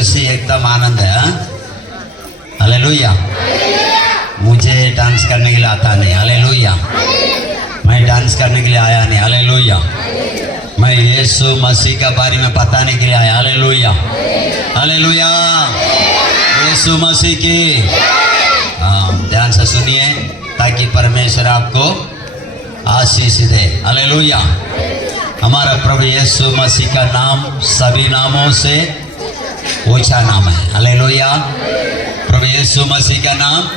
खुशी एकदम आनंद है। हालेलुया। मुझे डांस करने के लिए आता नहीं। हालेलुया। मैं डांस करने के लिए आया नहीं। हालेलुया। मैं यीशु मसीह के बारे में बताने के लिए आया। हालेलुया। हालेलुया। यीशु मसीह की ध्यान से सुनिए ताकि परमेश्वर आपको आशीष दे। हालेलुया। हमारा प्रभु यीशु मसीह का नाम सभी नामों से ऊंचा नाम है। हालेलुया। प्रभु यीशु मसीह का नाम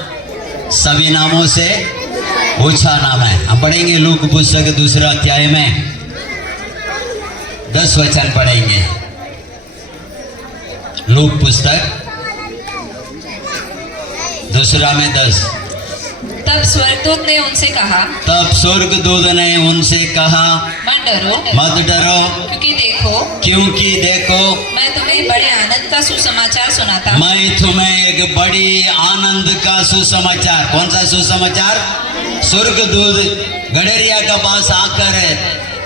सभी नामों से ऊंचा नाम है। हम पढ़ेंगे लूक पुस्तक दूसरा अध्याय में 10 वचन पढ़ेंगे। लूक पुस्तक दूसरा में 10। तब स्वर्गदूत ने उनसे कहा मत डरो क्योंकि देखो मैं तुम्हें बड़े आनंद का सुसमाचार सुनाता हूँ। मैं तुम्हें एक बड़ी आनंद का सुसमाचार। कौन सा सुसमाचार? स्वर्गदूत गडरिया के पास आकर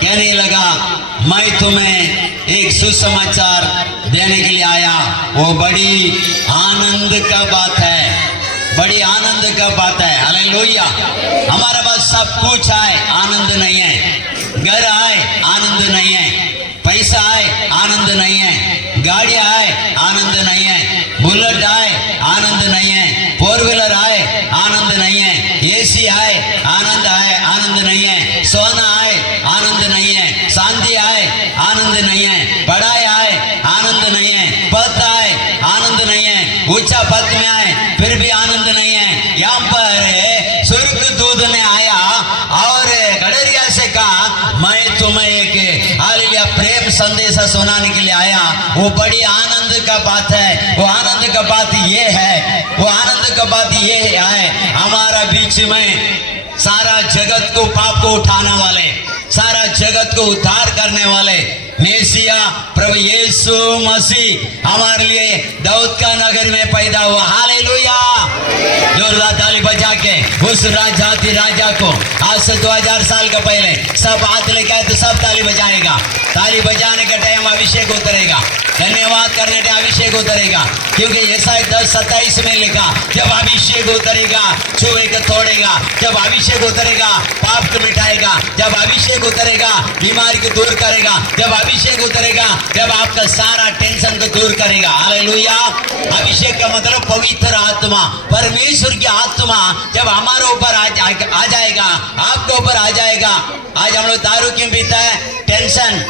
कहने लगा मैं तुम्हें एक सुसमाचार देने के लिए आया। वो बड़ी आनंद का बात है। बड़ी आनंद का बात है। हालेलुया। हमारे पास सब कुछ आए, आनंद नहीं है। घर आए, आनंद नहीं है। पैसा आए, आनंद नहीं है। गाड़ी आए, आनंद नहीं है। बुलेट आए, आनंद नहीं है। 4 व्हीलर आए, आनंद नहीं है। एसी आए, आनंद नहीं है। सोना आए, आनंद नहीं है। शांति आए, आनंद नहीं है। पढ़ाई आए, आनंद नहीं है। पद आए, आनंद नहीं है। ऊंचा पद में आए फिर भी आनंद नहीं है। यहाँ पर स्वर्गदूत ने आया और गडरिया से कहा मैं तुम्हें एक हालेलुया प्रेम संदेश सुनाने के लिए आया। वो बड़ी आनंद का बात है। वो आनंद का बात ये है, वो आनंद का बात ये है हमारा बीच में सारा जगत को पाप को उठाने वाले, सारा जगत को उद्धार करने वाले मेसिया प्रभु यीशु मसीह हमारे लिए दाऊद का नगर में पैदा हुआ। हालेलुया। जोरदार ताली बजा के उस राजा को आज से 2000 साल का पहले सब हाथ लेके आए तो सब ताली बजाएगा। ताली बजाने का टाइम अभिषेक उतरेगा। धन्यवाद करने का अभिषेक उतरेगा। क्योंकि यशायाह 10:27 में लिखा जब अभिषेक उतरेगा छुए को तोड़ेगा। जब अभिषेक उतरेगा पाप को मिटाएगा। जब अभिषेक उतरेगा बीमारी को दूर करेगा। जब अभिषेक उतरेगा जब आपका सारा टेंशन को दूर करेगा। हालेलुया। अभिषेक का मतलब पवित्र आत्मा, परमेश्वर की आत्मा जब हमारे ऊपर आ जाएगा, आपके ऊपर आ जाएगा। आज हम लोग दारू क्यों पीता है? टेंशन।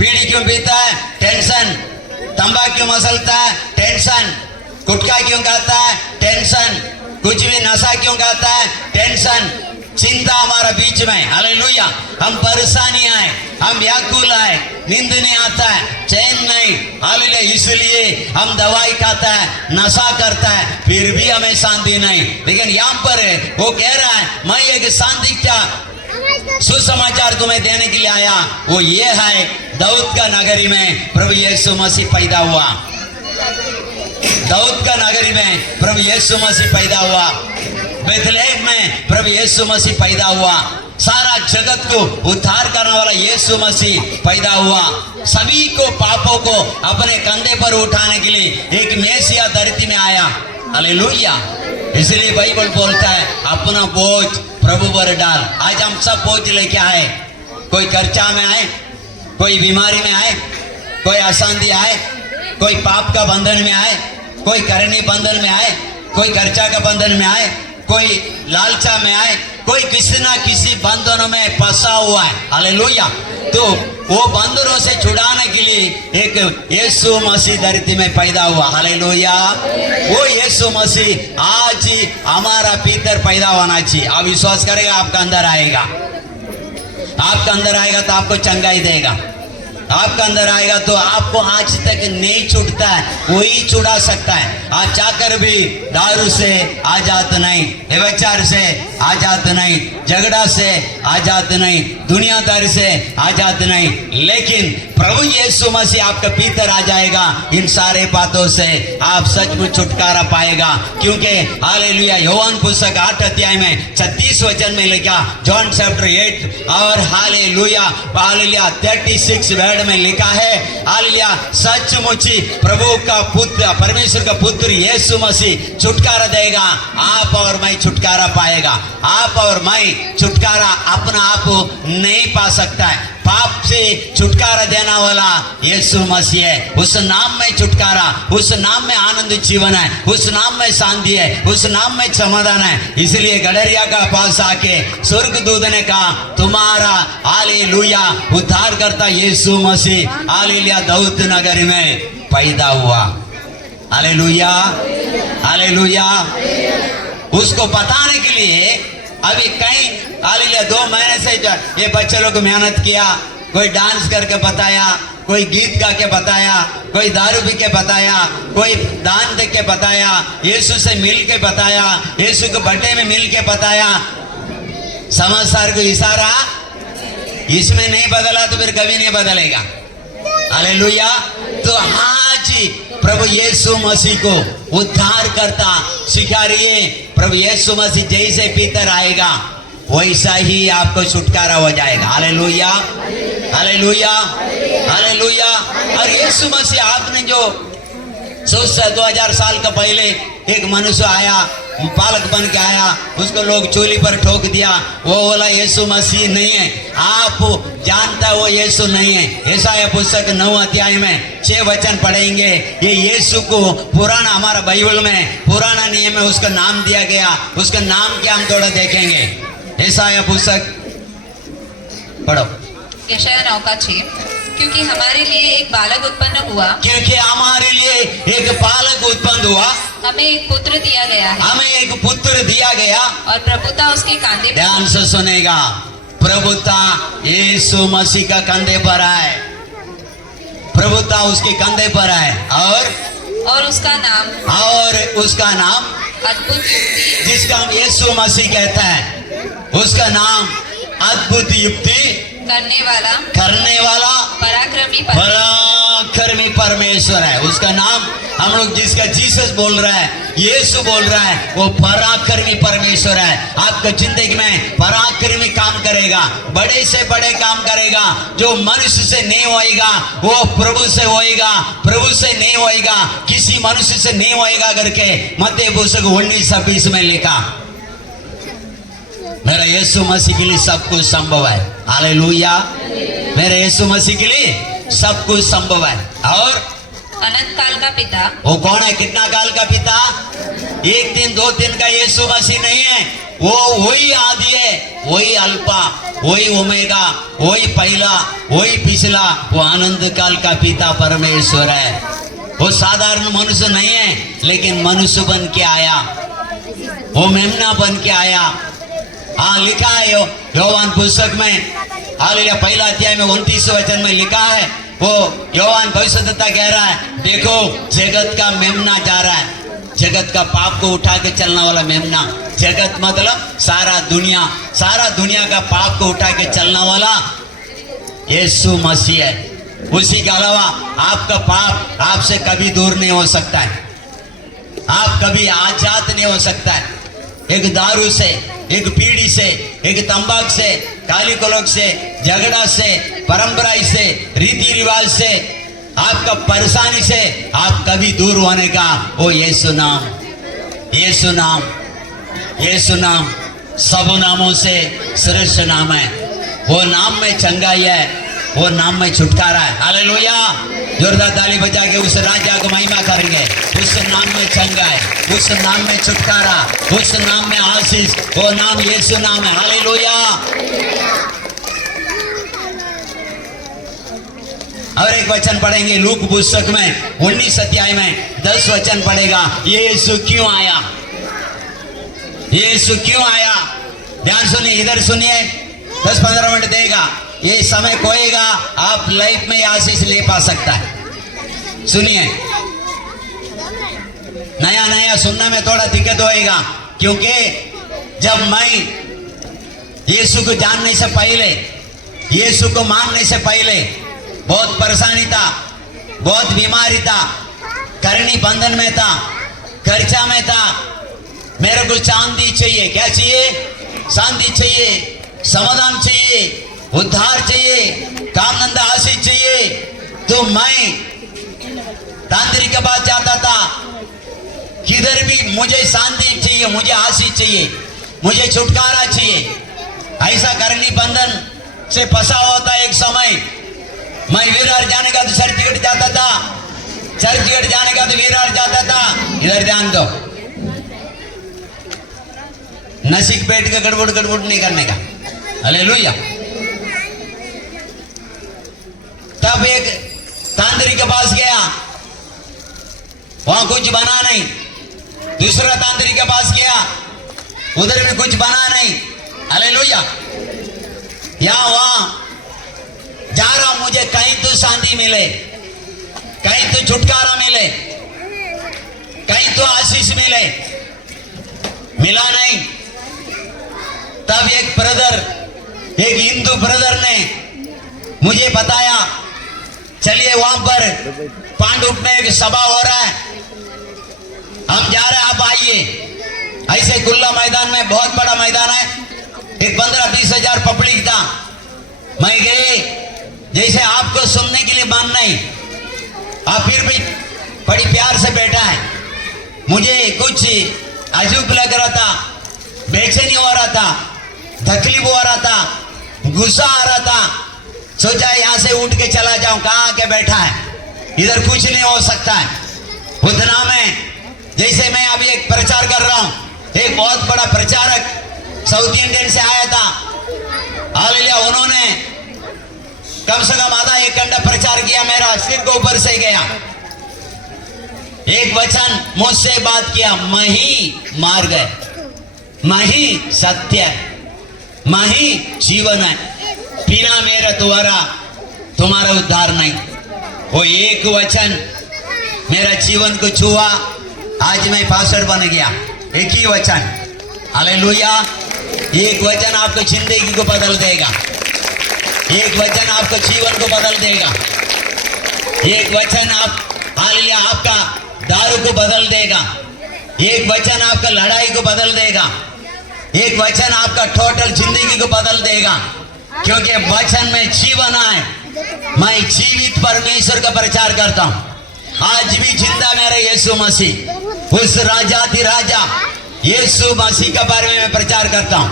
बीड़ी क्यों पीता है? टेंशन। तंबाकू क्यों मसलता है? टेंशन। गुटखा क्यों खाता है? टेंशन। कुछ भी नशा क्यों खाता है? टेंशन। चिंता हमारा बीच में। हालेलुया। हम परेशानी आए, हम व्याकुल आए, नींद नहीं आता है, चैन नहीं। हालेलुया। इसलिए हम दवाई खाता है, नशा करता है, फिर भी हमें शांति नहीं। लेकिन यहाँ पर वो कह रहा है मैं एक शांति का सुसमाचार तुम्हें देने के लिए आया। वो ये है दाऊद का नगरी में प्रभु यीशु मसीह पैदा हुआ। दाऊद का नगरी में प्रभु यीशु मसीह पैदा हुआ। बेथलेहम में प्रभु यीशु मसीह पैदा हुआ। सारा जगत को उद्धार करने वाला यीशु मसीह पैदा हुआ। सभी को पापों को अपने कंधे पर उठाने के लिए एक मेसिया धरती में आया। हालेलुया। इसलिए बाइबल बोलता है अपना बोझ प्रभु पर डाल। आज हम सब बोझ लेके आए। कोई कर्जा में आए, कोई बीमारी में आए, कोई अशांति आए, कोई पाप का बंधन में आए, कोई करनी बंधन में आए, कोई कर्जा का बंधन में आए, कोई लालचा में आए, कोई किसी ना किसी बंधनों में फंसा हुआ है। हालेलुया। तो वो बंधनों से छुड़ाने के लिए एक यीशु मसीह धरती में पैदा हुआ। हालेलुया। वो यीशु मसीह आज ही हमारा भीतर पैदा होना चाहिए। आप विश्वास करेगा आपका अंदर आएगा। आपका अंदर आएगा तो आपको चंगाई देगा। आपका अंदर आएगा तो आपको आज तक नहीं छूटता है वही छुड़ा सकता है। आज जाकर भी दारू से आजाद नहीं, व्यभिचार से आजाद नहीं, झगड़ा से आजाद नहीं, दुनियादारी से आजाद नहीं। लेकिन प्रभु यीशु मसीह आपका भीतर आ जाएगा। इन सारे बातों से आप सचमुच छुटकारा पाएगा। क्योंकि हालेलुया योहान पुस्तक 8 अध्याय में 36 वचन में लिखा, जॉन चैप्टर 8 और हालेलुया 36 वर्ड वर्ड में लिखा है, हालेलुया, सचमुची प्रभु का पुत्र, परमेश्वर का पुत्र यीशु मसीह छुटकारा देगा। आप और मैं छुटकारा पाएगा। आप और मैं छुटकारा अपना आप नहीं पा सकता है। पाप से छुटकारा देने वाला यीशु मसीह है। उस नाम में छुटकारा, उस नाम में आनंद जीवन है, उस नाम में शांति है, उस नाम में समाधान है। इसलिए गडरिया का पास आके स्वर्गदूत ने कहा, तुम्हारा हालेलुया उद्धार करता यीशु मसीह हालेलुया दाऊद नगर में पैदा हुआ। Hallelujah, hallelujah. उसको बताने के लिए अभी कई हालेलुया 2 महीने से ये बच्चे लोग मेहनत किया। कोई डांस करके बताया, कोई गीत गा के बताया, कोई दारू पी के बताया, कोई दान दे के बताया, यीशु से मिल के बताया, यीशु के बर्थडे में मिल के बताया। समाचार को इशारा इसमें नहीं बदला तो फिर कभी नहीं बदलेगा। हालेलुया। तो आज प्रभु यीशु मसीह को उद्धार करता सिखा रही है। प्रभु यीशु मसीह जैसे भीतर आएगा वैसा ही आपको छुटकारा हो जाएगा। हालेलुया, हालेलुया, हालेलुया। और यीशु मसीह आपने जो सोचा 2000 साल का पहले एक मनुष्य आया, पालक बन के आया, उसको लोग चूली पर ठोक दिया, वो बोला यीशु मसीह नहीं है। आप जानता है वो यीशु नहीं है। यशायाह पुस्तक 9 अध्याय में 6 वचन पढ़ेंगे। ये यीशु को पुराना हमारा बाइबल में पुराना नियम में उसका नाम दिया गया। उसका नाम क्या हम थोड़ा देखेंगे। यशायाह पुस्तक पढ़ो। यशायाह 9 का 6, क्योंकि हमारे लिए एक बालक उत्पन्न हुआ, क्योंकि हमारे लिए एक बालक उत्पन्न हुआ, हमें एक पुत्र दिया गया है, हमें एक पुत्र दिया गया, और प्रभुता उसके कांधे पर। ध्यान से सुनेगा। प्रभुता यीशु मसीह का कंधे पर है। प्रभुता उसके कंधे पर है। और उसका नाम अद्भुत युक्ति, जिसका हम यीशु मसीह कहता है, उसका नाम अद्भुत युक्ति करने वाला पराक्रमी परमेश्वर है। उसका नाम हम लोग जिसका जीसस बोल रहा है, यीशु बोल रहा है, वो पराक्रमी परमेश्वर है। आपका जिंदगी में पराक्रमी काम करेगा, बड़े से बड़े काम करेगा। जो मनुष्य से नहीं होएगा वो प्रभु से होएगा, प्रभु से नहीं होएगा किसी मनुष्य से नहीं होएगा करके मत्ती पुस्तक 19:20 में लिखा। मेरा यीशु मसीह के लिए सब कुछ संभव है। हालेलुया। मेरे यीशु मसीह के लिए सब कुछ संभव है। और अनंत काल का पिता, वो कौन है? कितना काल का पिता? 1 दिन 2 दिन का यीशु मसीह नहीं है। वो वही आदि है, वही अल्फा, वही ओमेगा, वही पहला, वही पिछला। वो आनंद काल का पिता परमेश्वर है। वो साधारण मनुष्य नहीं है, लेकिन मनुष्य बन के आया, वो मेमना बन के आया। हाँ, लिखा है योहान पुस्तक में, हालेलुया 1 अध्याय में 29 वचन में लिखा है। वो योहान भविष्यद्वक्ता कह रहा है, देखो जगत का मेमना जा रहा है, जगत का पाप को उठा के चलने वाला मेमना। जगत मतलब सारा दुनिया का पाप को उठा के चलने वाला यीशु मसीह है। उसी के अलावा आपका पाप आपसे कभी दूर नहीं हो सकता है, आप कभी आजाद नहीं हो सकता है। एक दारू से, एक पीढ़ी से, एक तंबाकू से, काली कलंक से, झगड़ा से, परंपरा से, रीति रिवाज से, आपका परेशानी से आप कभी दूर होने का वो यीशु नाम, यीशु नाम, यीशु नाम सब नामों से श्रेष्ठ नाम है। वो नाम में चंगाई है, वो नाम में छुटकारा है। हालेलुया। जोरदार ताली बजा के उस राजा को महिमा करेंगे। उस नाम में चंगाई, उस नाम में छुटकारा, उस नाम में आशीष, वो नाम यीशु नाम है। हालेलुया। और एक वचन पढ़ेंगे लूक पुस्तक में 19 अध्याय में 10 वचन पढ़ेगा। यीशु क्यों आया? यीशु क्यों आया? ध्यान सुनिए, इधर सुनिए, 10-15 मिनट देगा। ये समय खोएगा, आप लाइफ में आशीष ले पा सकता है। सुनिए, नया नया सुनने में थोड़ा दिक्कत होएगा, क्योंकि जब मैं यीशु को जानने से पहले, यीशु को मानने से पहले बहुत परेशानी था, बहुत बीमारी था, करनी बंधन में था, खर्चा में था। मेरे को शांति चाहिए। क्या चाहिए? शांति चाहिए, समाधान चाहिए, उद्धार चाहिए, काम धंधा आशीष चाहिए, तो मैं तांत्रिक के पास जाता था। किधर भी मुझे शांति चाहिए, मुझे आशीष चाहिए, मुझे छुटकारा चाहिए, ऐसा करनी बंधन से फंसा होता। एक समय मैं विरार जाने का तो चर्चगेट जाता था, चर्चगेट जाने का तो विरार जाता था। इधर ध्यान दो, नसीब पेट का गड़बड़ गड़बड़ नहीं करने का। हालेलुया। तब एक तांत्रिक के पास गया, वहां कुछ बना नहीं। दूसरा तांत्रिक के पास गया, उधर भी कुछ बना नहीं। हालेलुया। यहां वहां जा रहा हूं, मुझे कहीं तो शांति मिले, कहीं तो छुटकारा मिले, कहीं तो आशीष मिले, मिला नहीं। तब एक ब्रदर, एक हिंदू ब्रदर ने मुझे बताया, चलिए वहां पर पांडुप में एक सभा हो रहा है, हम जा रहे हैं, आप आइए। ऐसे खुला मैदान में, बहुत बड़ा मैदान है, एक 15-20 हजार पब्लिक था। मैं गए, जैसे आपको सुनने के लिए मन नहीं, आप फिर भी बड़ी प्यार से बैठा है। मुझे कुछ अजूब लग रहा था, बेचैनी हो रहा था, तकलीफ हो रहा था, गुस्सा आ रहा था। सोचा यहां से उठ के चला जाऊं, कहां आके बैठा है, इधर कुछ नहीं हो सकता है। उतना में जैसे मैं अभी एक प्रचार कर रहा हूं, एक बहुत बड़ा प्रचारक साउथ इंडियन से आया था। हालेलुया। उन्होंने कम से कम आधा एक घंटा प्रचार किया, मेरा सिर के ऊपर से गया। एक वचन मुझसे बात किया, मैं ही मार्ग है, मैं ही सत्य है, मैं ही जीवन है, बिना मेरे द्वारा तुम्हारा उद्धार नहीं। वो एक वचन मेरा जीवन को छुआ, आज मैं पास्टर बन गया। एक ही वचन, हालेलुया। एक वचन आपको जिंदगी को बदल देगा, एक वचन आपको जीवन को बदल देगा, एक वचन आप हालेलुया आपका दारू को बदल देगा, एक वचन आपका लड़ाई को बदल देगा, एक वचन आपका टोटल जिंदगी को बदल देगा। क्योंकि वचन में जीवन है। मैं जीवित परमेश्वर का प्रचार करता हूं। आज भी जिंदा मेरा यीशु मसीह, उस राजाति राजा यीशु मसीह के बारे में मैं प्रचार करता हूं।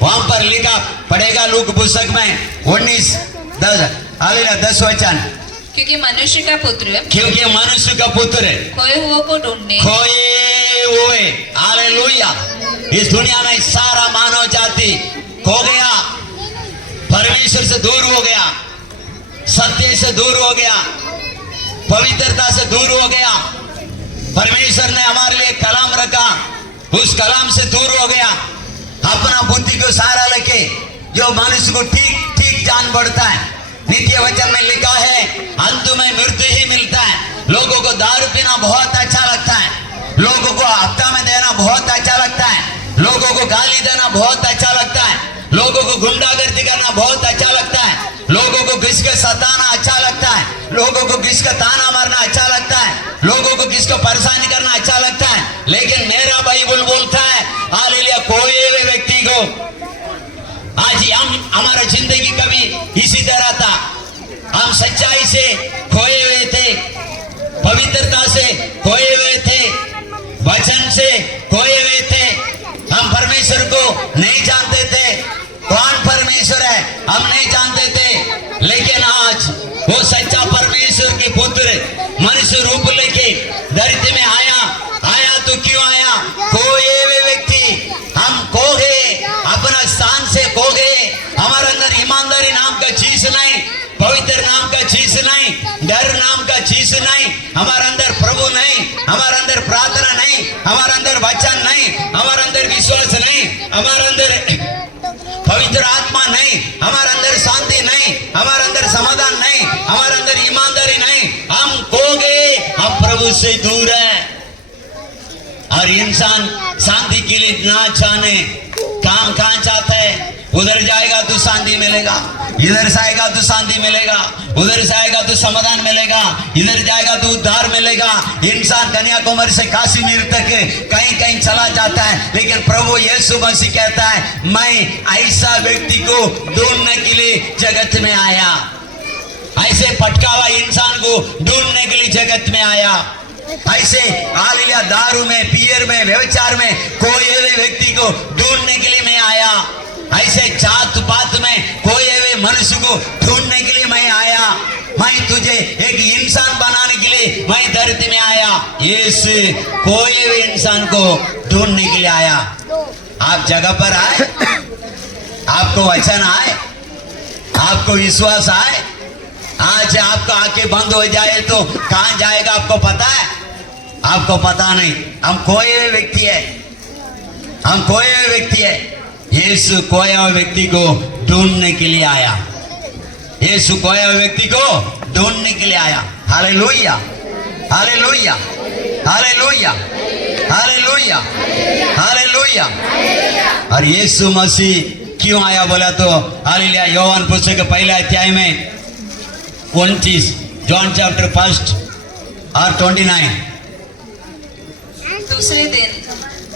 वहां पर लिखा पड़ेगा लूक पुस्तक में 19:10 वचन, क्योंकि मनुष्य का पुत्र, क्योंकि मनुष्य का पुत्र खोए हुए को ढूंढने, खोए हुए, हालेलुया। इस दुनिया में सारा मानव जाति खो गया, परमेश्वर से दूर हो गया, सत्य से दूर हो गया, पवित्रता से दूर हो गया। परमेश्वर ने हमारे लिए कलाम रखा, उस कलाम से दूर हो गया। अपना बुद्धि को सहारा लेके जो मनुष्य को ठीक ठीक जान पड़ता है। नित्य वचन में लिखा है, अंत में मृत्यु ही मिलता है। लोगों को दारू पीना बहुत अच्छा लगता है, लोगों को हफ्ता में देना बहुत अच्छा लगता है, लोगों को गाली देना बहुत अच्छा लगता है, लोगों को गुंडागर्दी करना बहुत अच्छा लगता है, लोगों को किसके सताना अच्छा लगता है, लोगों को किसका ताना मारना अच्छा लगता है, लोगों को किसको परेशानी करना अच्छा लगता है। लेकिन मेरा बाइबल बोलता है, हालेलुया, कोई भी व्यक्ति को आज हम हमारा जिंदगी कभी इसी तरह था, हम सच्चाई से खोए हुए थे, पवित्रता से खोए हुए थे, वचन से खोए हुए थे। हम परमेश्वर को नहीं जानते थे, कौन परमेश्वर है हम नहीं जानते थे। लेकिन आज वो सच्चा परमेश्वर के पुत्र मनुष्य रूप लेके धरती में आया तो क्यों आया? कोई भी व्यक्ति हम खो गए, अपना स्थान से खो गए। हमारे अंदर ईमानदारी नाम का चीज नहीं, पवित्र नाम का चीज नहीं, डर नाम का चीज नहीं, हमारे अंदर प्रभु नहीं, हमारे अंदर प्रार्थना नहीं, हमारे अंदर वचन नहीं, हमारे अंदर विश्वास नहीं, हमारे अंदर पवित्र आत्मा नहीं, हमारे अंदर शांति नहीं, हमारे अंदर समाधान नहीं, हमारे अंदर ईमानदारी नहीं। हम खो गए, हम प्रभु से दूर है। और इंसान शांति के लिए ना जाने कहां चाहता है, उधर जाएगा तो शांति मिलेगा। मिलेगा, इधर से आएगा तो शांति मिलेगा, उधर से आएगा तो समाधान मिलेगा, इधर जाएगा तो उद्धार मिलेगा। इंसान कन्याकुमारी से कश्मीर तक कहीं कहीं चला जाता है, लेकिन प्रभु यीशु मसीह कहता है मैं ऐसा व्यक्ति को ढूंढने के लिए जगत में आया, ऐसे भटका हुआ इंसान को ढूंढने के लिए जगत में आया। ऐसे हालेलुया दारू में, पियर में, व्यभिचार में कोई भी व्यक्ति को ढूंढने के लिए मैं आया। ऐसे जात पात में कोई भी मनुष्य को ढूंढने के लिए मैं आया। मैं तुझे एक इंसान बनाने के लिए मैं धरती में आया। यीशु कोई भी इंसान को ढूंढने के लिए आया। आप जगह पर आए, आपको वचन आए, आपको विश्वास आए, आज आपका आंखें बंद हो जाए तो कहां जाएगा आपको पता है? आपको पता नहीं। हम कोई भी व्यक्ति है, हम कोई भी व्यक्ति है। यीशु खोए हुए व्यक्ति को ढूंढने के लिए आया। यीशु खोए हुए व्यक्ति को ढूंढने के लिए आया। हालेलुया, हालेलुया, हालेलुया, हालेलुया, हालेलुया। और यीशु मसीह क्यों आया बोला तो हालेलुया योहान पुस्तक के पहले अध्याय में 29 जॉन चैप्टर 1 और 29। दूसरे दिन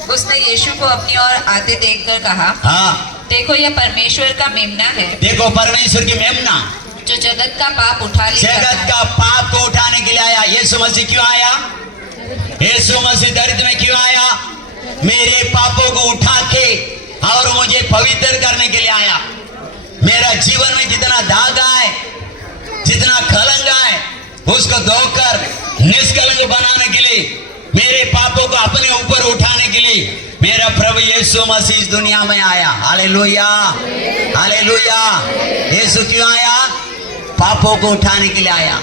उसने यीशु को अपनी ओर आते देखकर कहा, हाँ, देखो यह परमेश्वर का मेमना है, देखो परमेश्वर की मेमना जो जगत का पाप उठा लेता जगत है। का पाप को उठाने के लिए आया। यीशु मसीह क्यों आया? यीशु मसीह धरती में क्यों आया? मेरे पापों को उठा के और मुझे पवित्र करने के लिए आया। मेरा जीवन में जितना दाग है, जितना कलंक है, उसको धोकर निष्कलंक बनाने के लिए, मेरे पापों को अपने ऊपर उठाने के लिए मेरा प्रभु यीशु मसीह इस दुनिया में आया। हालेलुया, हालेलुया। यीशु क्यों आया? पापों को उठाने के लिए आया,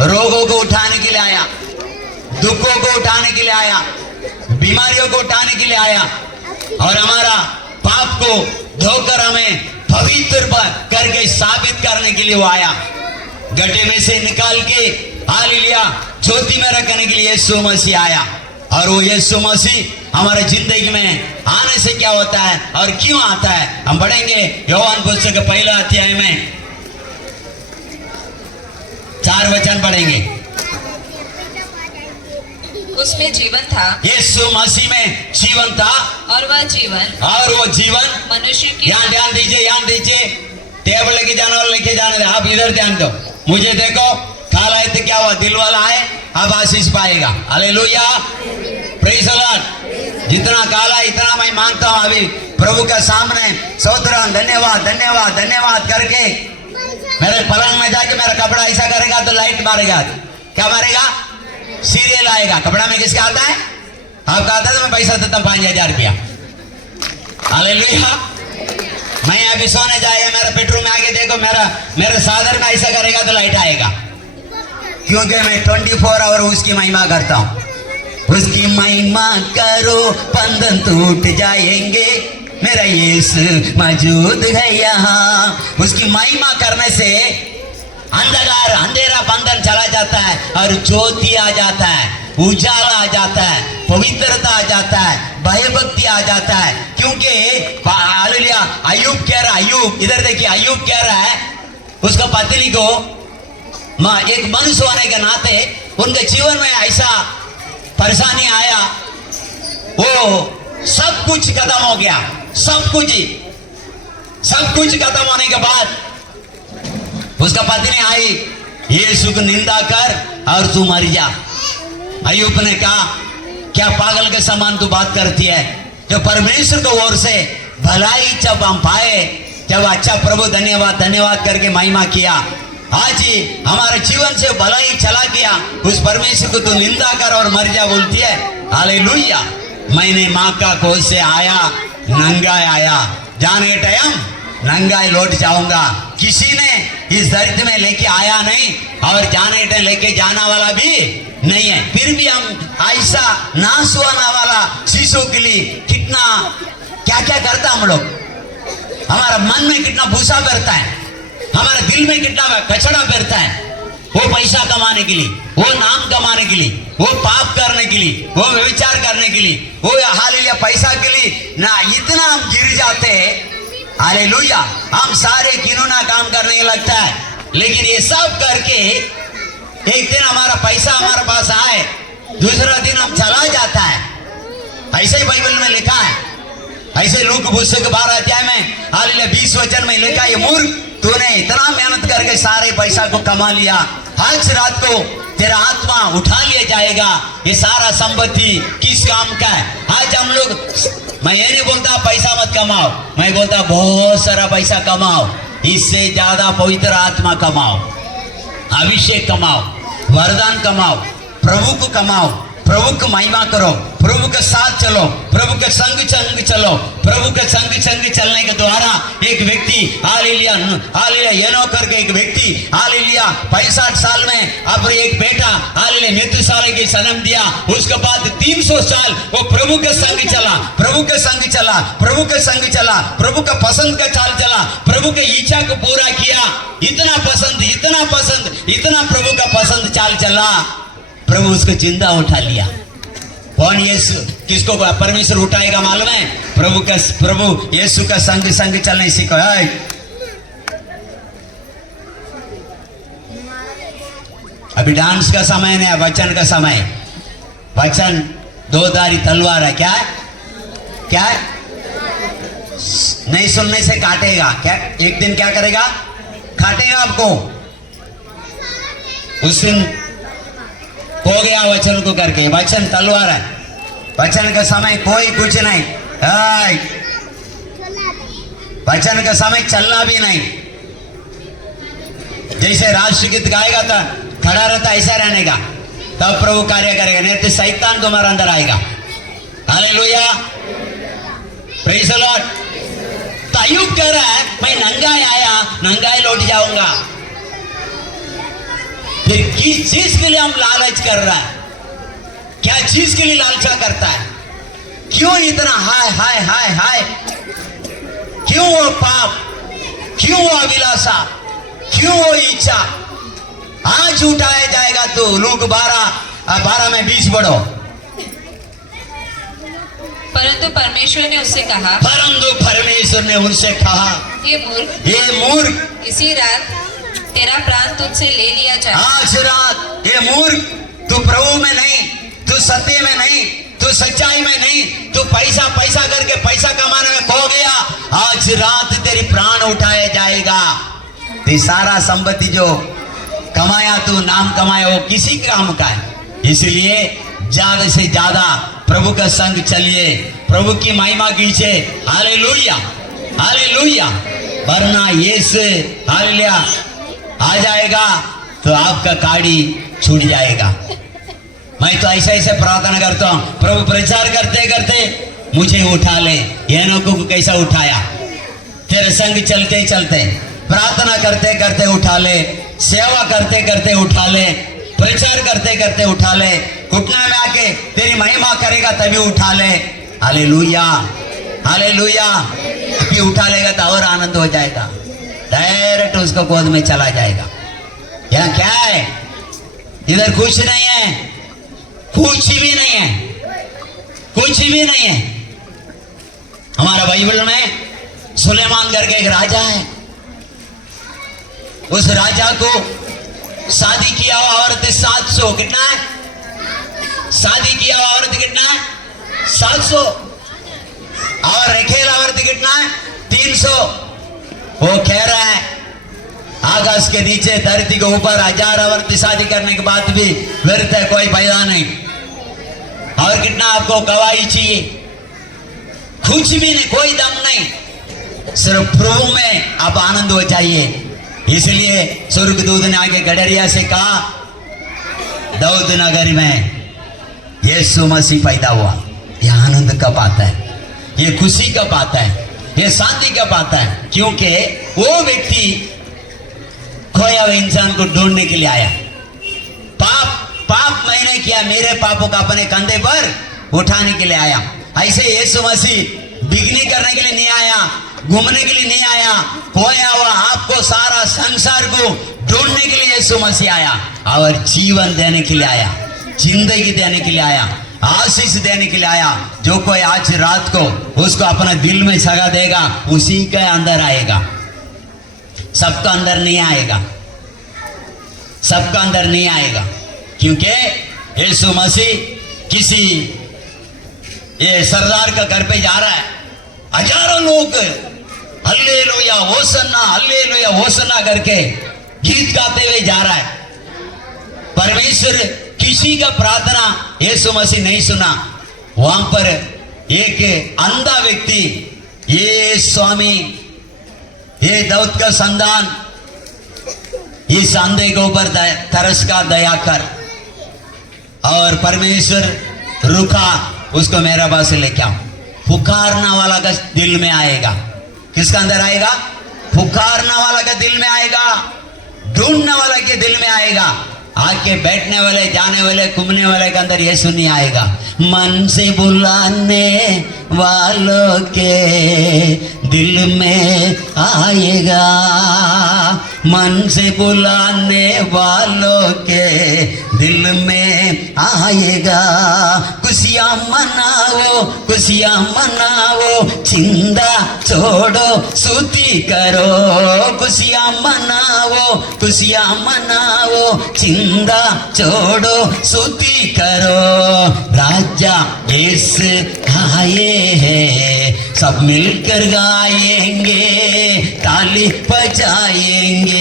रोगों को उठाने के लिए आया, दुखों को उठाने के लिए आया, बीमारियों को उठाने के लिए आया और हमारा पाप को धोकर हमें पवित्र करके साबित करने के लिए वो आया। गड्ढे में से निकाल के हालेलुया ज्योति में रखने के लिए यीशु मसीह आया। और वो यीशु मसीह हमारे जिंदगी में आने से क्या होता है और क्यों आता है, हम पढ़ेंगे योहान पुस्तक के पहला अध्याय में 4 वचन पढ़ेंगे। उसमें जीवन था, यीशु मसीह में जीवन था और वह जीवन, और वो जीवन मनुष्य की यहाँ ध्यान दीजिए, यहाँ दीजिए। टेबल लेके जाने वाले लेके जाने दे, आप इधर ध्यान दो। मुझे देखो, काला है तो क्या हुआ, दिल वाला है, अब आशीष पाएगा। Hallelujah, praise the Lord. जितना काला इतना मैं मानता हूँ अभी प्रभु के सामने स्तोत्र, धन्यवाद धन्यवाद धन्यवाद करके मेरे पलंग में जाके मेरा कपड़ा ऐसा करेगा तो लाइट मारेगा। क्या मारेगा? सीरियल आएगा। कपड़ा में किसका आता है? आपका आता है तो मैं पैसा देता हूँ 5000 रुपया। हालेलुया। मैं अभी सोने जाएगा, मेरा बेडरूम में आके देखो, मेरे सादर में ऐसा करेगा तो लाइट आएगा, क्योंकि मैं 24 आवर उसकी महिमा करता हूँ। उसकी महिमा करो बंधन टूट जाएंगे, मेरा यीशु मौजूद है यहाँ। उसकी महिमा करने से अंधकार अंधेरा बंधन चला जाता है और ज्योति आ जाता है, उजाला आ जाता है, पवित्रता आ जाता है, भयभक्ति आ जाता है। क्योंकि हालेलुया अय्यूब कह रहा, अय्यूब इधर देखिए, अय्यूब कह रहा है उसका पत्नी को एक मनुष्य होने के नाते उनके जीवन में ऐसा परेशानी आया, वो सब कुछ खत्म हो गया। सब कुछ खत्म होने के बाद उसका पत्नी आई, यीशु को निंदा कर और तू मर जा। अय्यूब ने कहा, क्या पागल के समान तू बात करती है? जो परमेश्वर को ओर से भलाई जब हम पाए, जब अच्छा प्रभु धन्यवाद धन्यवाद करके महिमा किया, आज ही हमारे जीवन से भलाई चला गया, उस परमेश्वर को तू निंदा कर और मर जा बोलती है। हालेलुया। मैंने माँ का कोख से आया, नंगा आया, जाने टाइम नंगा लौट जाऊंगा। किसी ने इस धरती में लेके आया नहीं और जाने टाइम लेके जाना वाला भी नहीं है। फिर भी हम ऐसा नाश होने वाला चीजों के लिए कितना क्या क्या करता हम लोग। हमारा मन में कितना भूसा भरता है, हमारे दिल में कितना कचड़ा भरता है, वो पैसा कमाने के लिए, वो नाम कमाने के लिए, वो पाप करने के लिए, वो व्यभिचार करने के लिए, वो हालेलुया पैसा के लिए ना। इतना हम गिर जाते हैं, हालेलुया। हम सारे किनूना काम करने लगता है, लेकिन ये सब करके एक दिन हमारा पैसा हमारे पास आए, दूसरा दिन हम चला जाता है। ऐसे ही बाइबल में लिखा है, ऐसे लूक पुस्तक 12 अध्याय में हालेलुया 20 वचन में लिखा, ये मूर्ख तूने इतना मेहनत करके सारे पैसा को कमा लिया, आज रात को तेरा आत्मा उठा लिया जाएगा। ये सारा संपत्ति किस काम का है? आज हम लोग, मैं ये नहीं बोलता पैसा मत कमाओ, मैं बोलता बहुत सारा पैसा कमाओ, इससे ज्यादा पवित्र आत्मा कमाओ, अभिषेक कमाओ, वरदान कमाओ, प्रभु को कमाओ, प्रभु को महिमा करो, प्रभु के साथ चलो, प्रभु के संग संग चलो। प्रभु के संग संग चलने के द्वारा एक व्यक्ति हालेलुया हालेलुया एनो करके एक व्यक्ति हालेलुया 65 साल में अब एक बेटा हालेलुया मेथुसाले की जन्म दिया। उसके बाद 300 साल वो प्रभु के संग चला, प्रभु के संग चला, प्रभु के संग चला, प्रभु का पसंद का चाल चला, प्रभु के इच्छा को पूरा किया। इतना पसंद, इतना पसंद, इतना प्रभु का पसंद चाल चला, प्रभु उसको जिंदा उठा लिया। कौन? यीशु। किसको परमेश्वर उठाएगा मालूम है? प्रभु यीशु का संग संग चलने सीखो। अभी डांस का समय नहीं है, वचन का समय। वचन दो-धारी तलवार है। क्या है? क्या है? नहीं सुनने से काटेगा। क्या एक दिन क्या करेगा? काटेगा आपको। उस दिन हो गया वचन को करके। वचन तलवार है, वचन का समय कोई कुछ नहीं। वचन का समय चलना भी नहीं। जैसे राष्ट्रगीत गाएगा तो खड़ा रहता, ऐसा रहने का, तब प्रभु कार्य करेगा, नहीं तो शैतान तुम्हारे अंदर आएगा। Hallelujah, praise the Lord. तो अय्यूब कह रहा है मैं नंगाई आया, नंगाई लौट जाऊंगा। फिर किस चीज के लिए हम लालच कर रहा है? क्या चीज के लिए लालचा करता है? क्यों इतना हाय हाय हाय हाय? क्यों वो पाप? क्यों वो अभिलाषा? क्यों वो इच्छा? आज उठाया जाएगा तो लूक 12 में 20 बढ़ो। परंतु परमेश्वर ने उससे कहा, परंतु परमेश्वर ने उनसे कहा, ये मूर्ख, इसी रात तेरा प्राण तुझसे ले लिया जाए। आज रात ये मूर्ख, तू प्रभु में नहीं, तू सत्य में नहीं, तू सच्चाई में नहीं, तू पैसा पैसा करके पैसा कमाने में खो गया। आज रात तेरी प्राण उठाया जाएगा। तो सारा संपत्ति जो कमाया, तू नाम कमाया, वो किसी काम का है। इसलिए ज्यादा से ज्यादा प्रभु का संग चलिए, प्रभु की महिमा कीजिए। Hallelujah hallelujah. वरना यीशु हालेलुया आ जाएगा तो आपका गाड़ी छूट जाएगा। मैं तो ऐसे ऐसे प्रार्थना करता हूं, प्रभु प्रचार करते करते मुझे उठा ले। एनोक को कैसा उठाया? तेरे संग चलते चलते, प्रार्थना करते करते उठा ले, सेवा करते करते उठा ले, प्रचार करते करते उठा ले, घुटना में आके तेरी महिमा करेगा तभी उठा ले। Hallelujah hallelujah. अभी उठा लेगा तो और आनंद हो जाएगा, डायरेक्ट उसको गोद में चला जाएगा। यहाँ क्या है? इधर कुछ नहीं है, कुछ भी नहीं है, कुछ भी नहीं है। हमारा बाइबल में सुलेमान करके एक राजा है। उस राजा को शादी किया हुआ औरत 700, कितना है? शादी किया हुआ औरत कितना है? 700। और रखेला औरत कितना है? 300। वो कह रहा है आकाश के नीचे धरती के ऊपर 1000 औरत शादी करने के बाद भी व्यर्थ है, कोई फायदा नहीं। और कितना आपको गवाही चाहिए? कुछ भी नहीं, कोई दम नहीं। सिर्फ प्रभु में आप आनंद हो जाइए। इसलिए स्वर्गदूत ने आगे गडरिया से कहा, दाऊद नगर में यीशु मसीह पैदा हुआ। यह आनंद कब आता है? ये खुशी कब आता है? ये शांति कब आता है? क्योंकि वो व्यक्ति खोया हुए इंसान को ढूंढने के लिए आया। पाप मैंने किया, मेरे पापों का अपने कंधे पर उठाने के लिए आया। ऐसे यीशु मसीह बिकनी करने के लिए नहीं आया, घूमने के लिए नहीं आया। खोया हुआ आपको सारा संसार को ढूंढने के लिए यीशु मसीह आया और जीवन देने के लिए आया, जिंदगी देने के लिए आया। आशीष देने के लिए आया। जो कोई आज रात को उसको अपने दिल में जगह देगा उसी के अंदर आएगा, सबका अंदर नहीं आएगा, सबका अंदर नहीं आएगा। क्योंकि यीशु मसीह किसी ये सरदार का घर पे जा रहा है, हजारों लोग हल्लेलुया होसन्ना करके गीत गाते हुए जा रहा है। परमेश्वर किसी का प्रार्थना यीशु मसीह नहीं सुना। वहां पर एक अंधा व्यक्ति, ये स्वामी, ये दाऊद का संतान, इस अंधे के ऊपर तरस का दया कर, और परमेश्वर रुका, उसको मेरा पास लेके आओ। पुकारना वाला का दिल में आएगा, किसका अंदर आएगा? पुकारना वाला का दिल में आएगा, ढूंढने वाला के दिल में आएगा। आके बैठने वाले, जाने वाले, घूमने वाले के अंदर यीशु नहीं आएगा। मन से बुलाने वालों के दिल में आएगा, मन से बुलाने वालों के दिल में आएगा। खुशियाँ मनाओ, खुशियाँ मनाओ, चिंता छोड़ो, स्तुति करो। खुशियाँ मनाओ, खुशियाँ मनाओ, चिंता छोड़ो, स्तुति करो। राजा यीशु आए हैं, सब मिलकर गाएंगे, ताली बजाएंगे।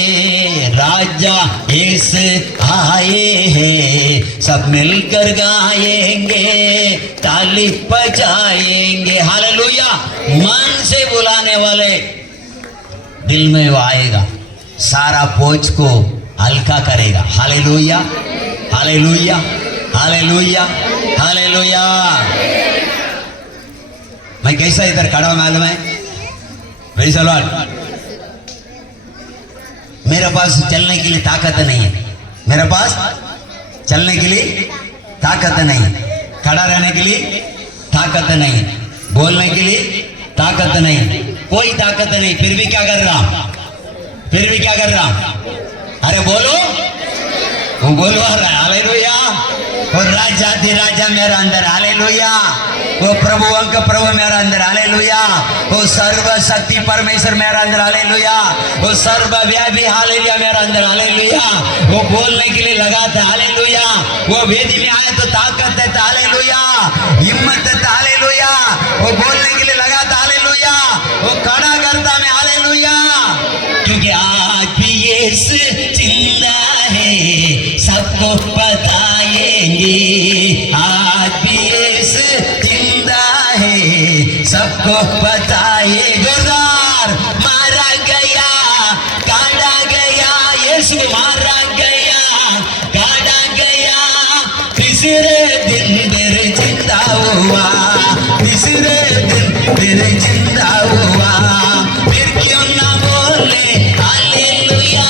राजा यीशु आए हैं, सब मिलकर गाएंगे, ताली बजाएंगे। हालेलुया। मन से बुलाने वाले दिल में वो आएगा, सारा बोझ को हल्का करेगा। हालेलुया, हालेलुया, हालेलुया, हालेलुया। मैं कैसा इधर खड़ा हूं मालूम है? भाई सलवार, मेरे पास चलने के लिए ताकत नहीं है, मेरे पास चलने के लिए ताकत नहीं है, खड़ा रहने के लिए ताकत नहीं, बोलने के लिए ताकत नहीं, कोई ताकत नहीं। फिर भी क्या कर रहा, फिर भी क्या कर रहा? अरे बोलो, वो बोलवा रहा है। हालेलुया। वो राजा मेरा अंदर, हालेलुया। वो प्रभुओं का प्रभु मेरा अंदर, हालेलुया। वो सर्वशक्ति परमेश्वर मेरा अंदर, हालेलुया। वो सर्वव्यापी, हालेलुया, मेरा अंदर, हालेलुया। वो बोलने के लिए लगा था, हालेलुया। वो वेदी में आया तो ताकत है, हालेलुया, हिम्मत है, हालेलुया। वो बोलने के लिए लगा था, हालेलुया। वो खड़ा करता मैं, हालेलुया। क्योंकि आज भी यीशु जिंदा है, सबको बताएंगे। आज भी यीशु जिंदा है, सबको बताए। जोरदार, मारा गया, काटा गया, यीशु मारा गया, काटा गया, तीसरे दिन फिर जिंदा हुआ, तीसरे दिन फिर जिंदा हुआ। फिर क्यों ना बोले हालेलुया,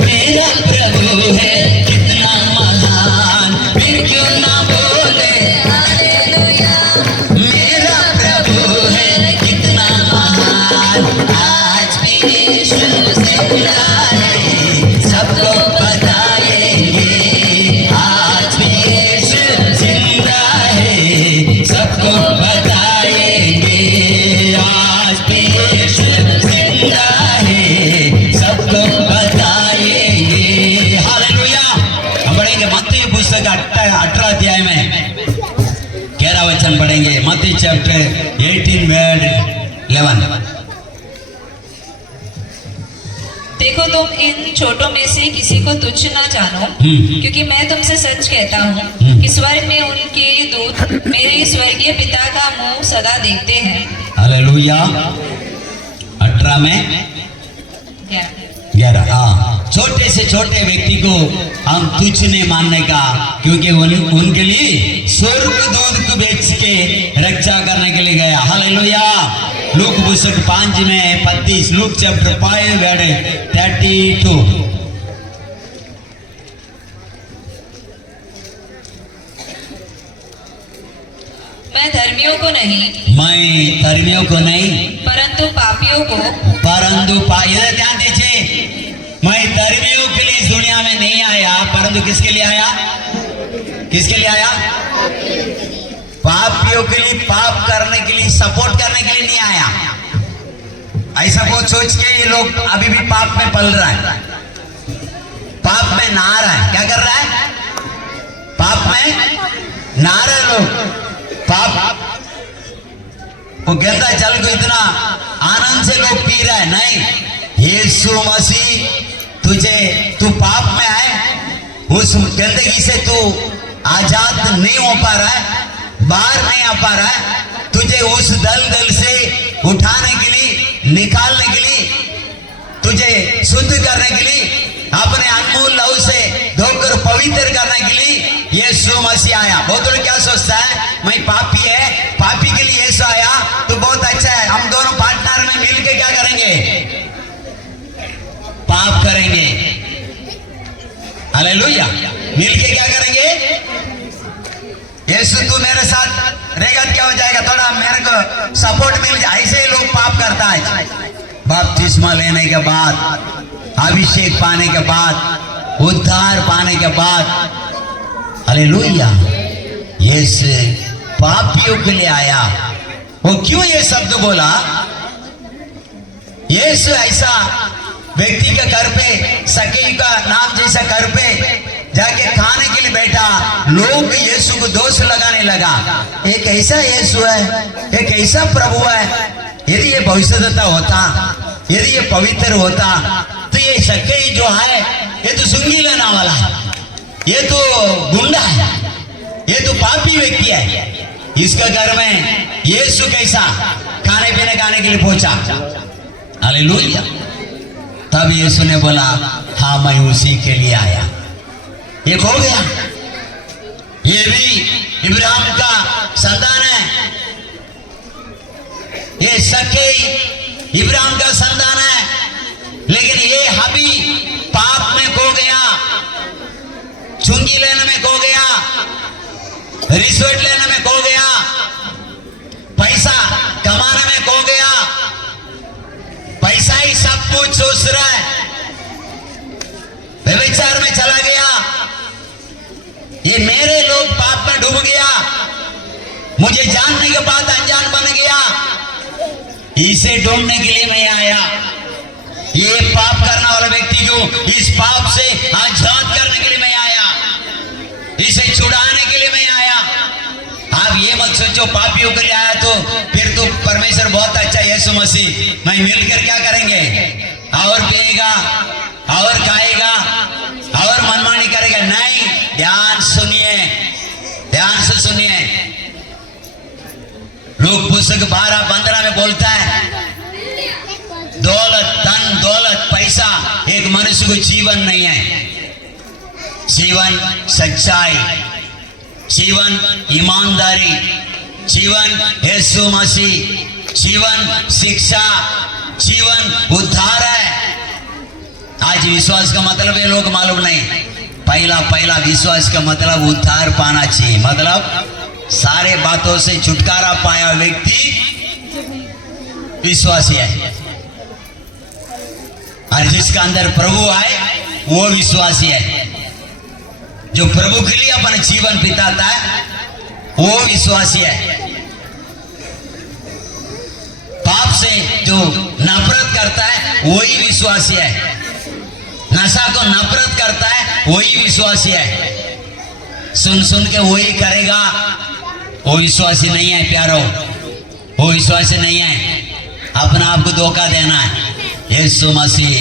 मेरा प्रभु है कितना महान। फिर क्यों ना बोले हालेलुया, मेरा प्रभु है कितना महान। आज भी यीशु जिंदा है, सबको बताएंगे। आज भी यीशु जिंदा है, सबको बताएंगे। आज भी यीशु जिंदा है, सबको बताएंगे। हालेलुया। हम पढ़ेंगे मत्ती पुस्तक 18 अध्याय में 11 वचन पढ़ेंगे। मत्ती चैप्टर 18 वर्ड 11। देखो, तुम इन छोटों में से किसी को तुच्छ ना जानो, क्योंकि मैं तुमसे सच कहता हूँ कि स्वर्ग में उनके दूत मेरे स्वर्गीय पिता का मुंह सदा देखते हैं। हालेलुया। 18 में 11। हाँ, छोटे से छोटे व्यक्ति को हम तुच्छ नहीं मानने का, क्योंकि उनके लिए स्वर्गदूत को बेच के रक्षा करने के लिए गया। हालेलुया। लूक पुस्तक 5 में 35, लूक चैप्टर 5 वर्ड 32। मैं धर्मियों को नहीं, मैं धर्मियों को नहीं, परंतु पापियों को, इधर ध्यान दीजिए, मैं धर्मियों के लिए इस दुनिया में नहीं आया, परंतु किसके लिए आया? किसके लिए आया? पापियों के लिए, पाप करने के लिए, सपोर्ट करने के लिए नहीं आया। ऐसा बहुत सोच के ये लोग अभी भी पाप में पल रहा है, पाप में नहा रहा है। क्या कर रहा है? पाप में नहा रहे लोग। पाप वो गंदा जल को इतना आनंद से लोग पी रहा है। नहीं, यीशु मसीह तू पाप में है, उस गंदगी से तू आजाद नहीं हो पा रहा है, बाहर नहीं आ पा रहा है। तुझे उस दलदल से उठाने के लिए, निकालने के लिए, तुझे शुद्ध करने के लिए, अपने अनमोल लहू से धोकर पवित्र करने के लिए यीशु मसीह आया। बहुत लोग क्या सोचता है, मैं पापी है, पापी के लिए यीशु आया तो बहुत अच्छा है, हम दोनों पार्टनर में मिलके क्या करेंगे? पाप करेंगे। हालेलुया। मिलके क्या करेंगे? यीशु तू मेरे साथ रहेगा क्या हो जाएगा, थोड़ा मेरे को सपोर्ट मिल जाए। ऐसे लोग पाप करता है। बपतिस्मा लेने के बाद, अभिषेक पाने के बाद, उद्धार पाने के बाद, हालेलुया, यीशु पापियों के लिए आया। वो क्यों ये शब्द बोला? यीशु ऐसा व्यक्ति के घर पे, सकी का नाम जैसा घर पे जाके खाने के लिए बैठा, लोग यीशु को दोष लगाने लगा। एक ऐसा यीशु है, एक ऐसा प्रभु है, यदि ये भविष्यद्वक्ता होता, यदि ये पवित्र होता, तो ये सकी जो है ये तो सुंगी लेना वाला है, ये तो गुंडा है, ये तो पापी व्यक्ति है। इसके घर में यीशु कैसा खाने पीने के लिए पहुंचा। हालेलुया। तब यीशु ने बोला, हाँ मैं उसी के लिए आया। एक हो गया, ये भी इब्राहिम का संतान है, ये सके इब्राहिम का संतान है, लेकिन ये हबी पाप में खो गया, चुंगी लेने में खो गया, रिश्वत लेने में खो गया, पैसा कमाने में खो गया, पैसा ही सब कुछ सोच रहा है, व्यभिचार में चला गया। ये मेरे लोग पाप में डूब गया, मुझे जानने के बाद अनजान बन गया, इसे ढूंढने के लिए मैं आया। ये पाप करने वाला व्यक्ति को इस पाप से आजाद करने के लिए मैं आया, इसे छुड़ाने के लिए मैं आया। आप ये मत सोचो पापियों के लिए आया तो फिर तो परमेश्वर बहुत अच्छा, यीशु मसीह मैं मिलकर क्या करेंगे, और पिएगा और खाएगा और मनमानी करेगा। नहीं, ध्यान सुनिए, ध्यान से सुनिए। लोग पुस्तक 12-15 में बोलता है, दौलत, धन दौलत, पैसा एक मनुष्य को जीवन नहीं है। जीवन सच्चाई, जीवन ईमानदारी, जीवन यीशु मसीह, जीवन शिक्षा, जीवन उद्धार है। आज विश्वास का मतलब ये लोग मालूम नहीं। पहला विश्वास का मतलब उद्धार पाना चाहिए, मतलब सारे बातों से छुटकारा पाया व्यक्ति विश्वासी है, और जिसका अंदर प्रभु आए वो विश्वासी है। जो प्रभु के लिए अपना जीवन बिताता है वो विश्वासी है। पाप से जो नफरत करता है वही विश्वासी है। नशा को नफरत करता है वही विश्वासी है। सुन के वही करेगा वो विश्वासी नहीं है प्यारो, वो विश्वासी नहीं है। अपना आप को धोखा देना है। यीशु मसीह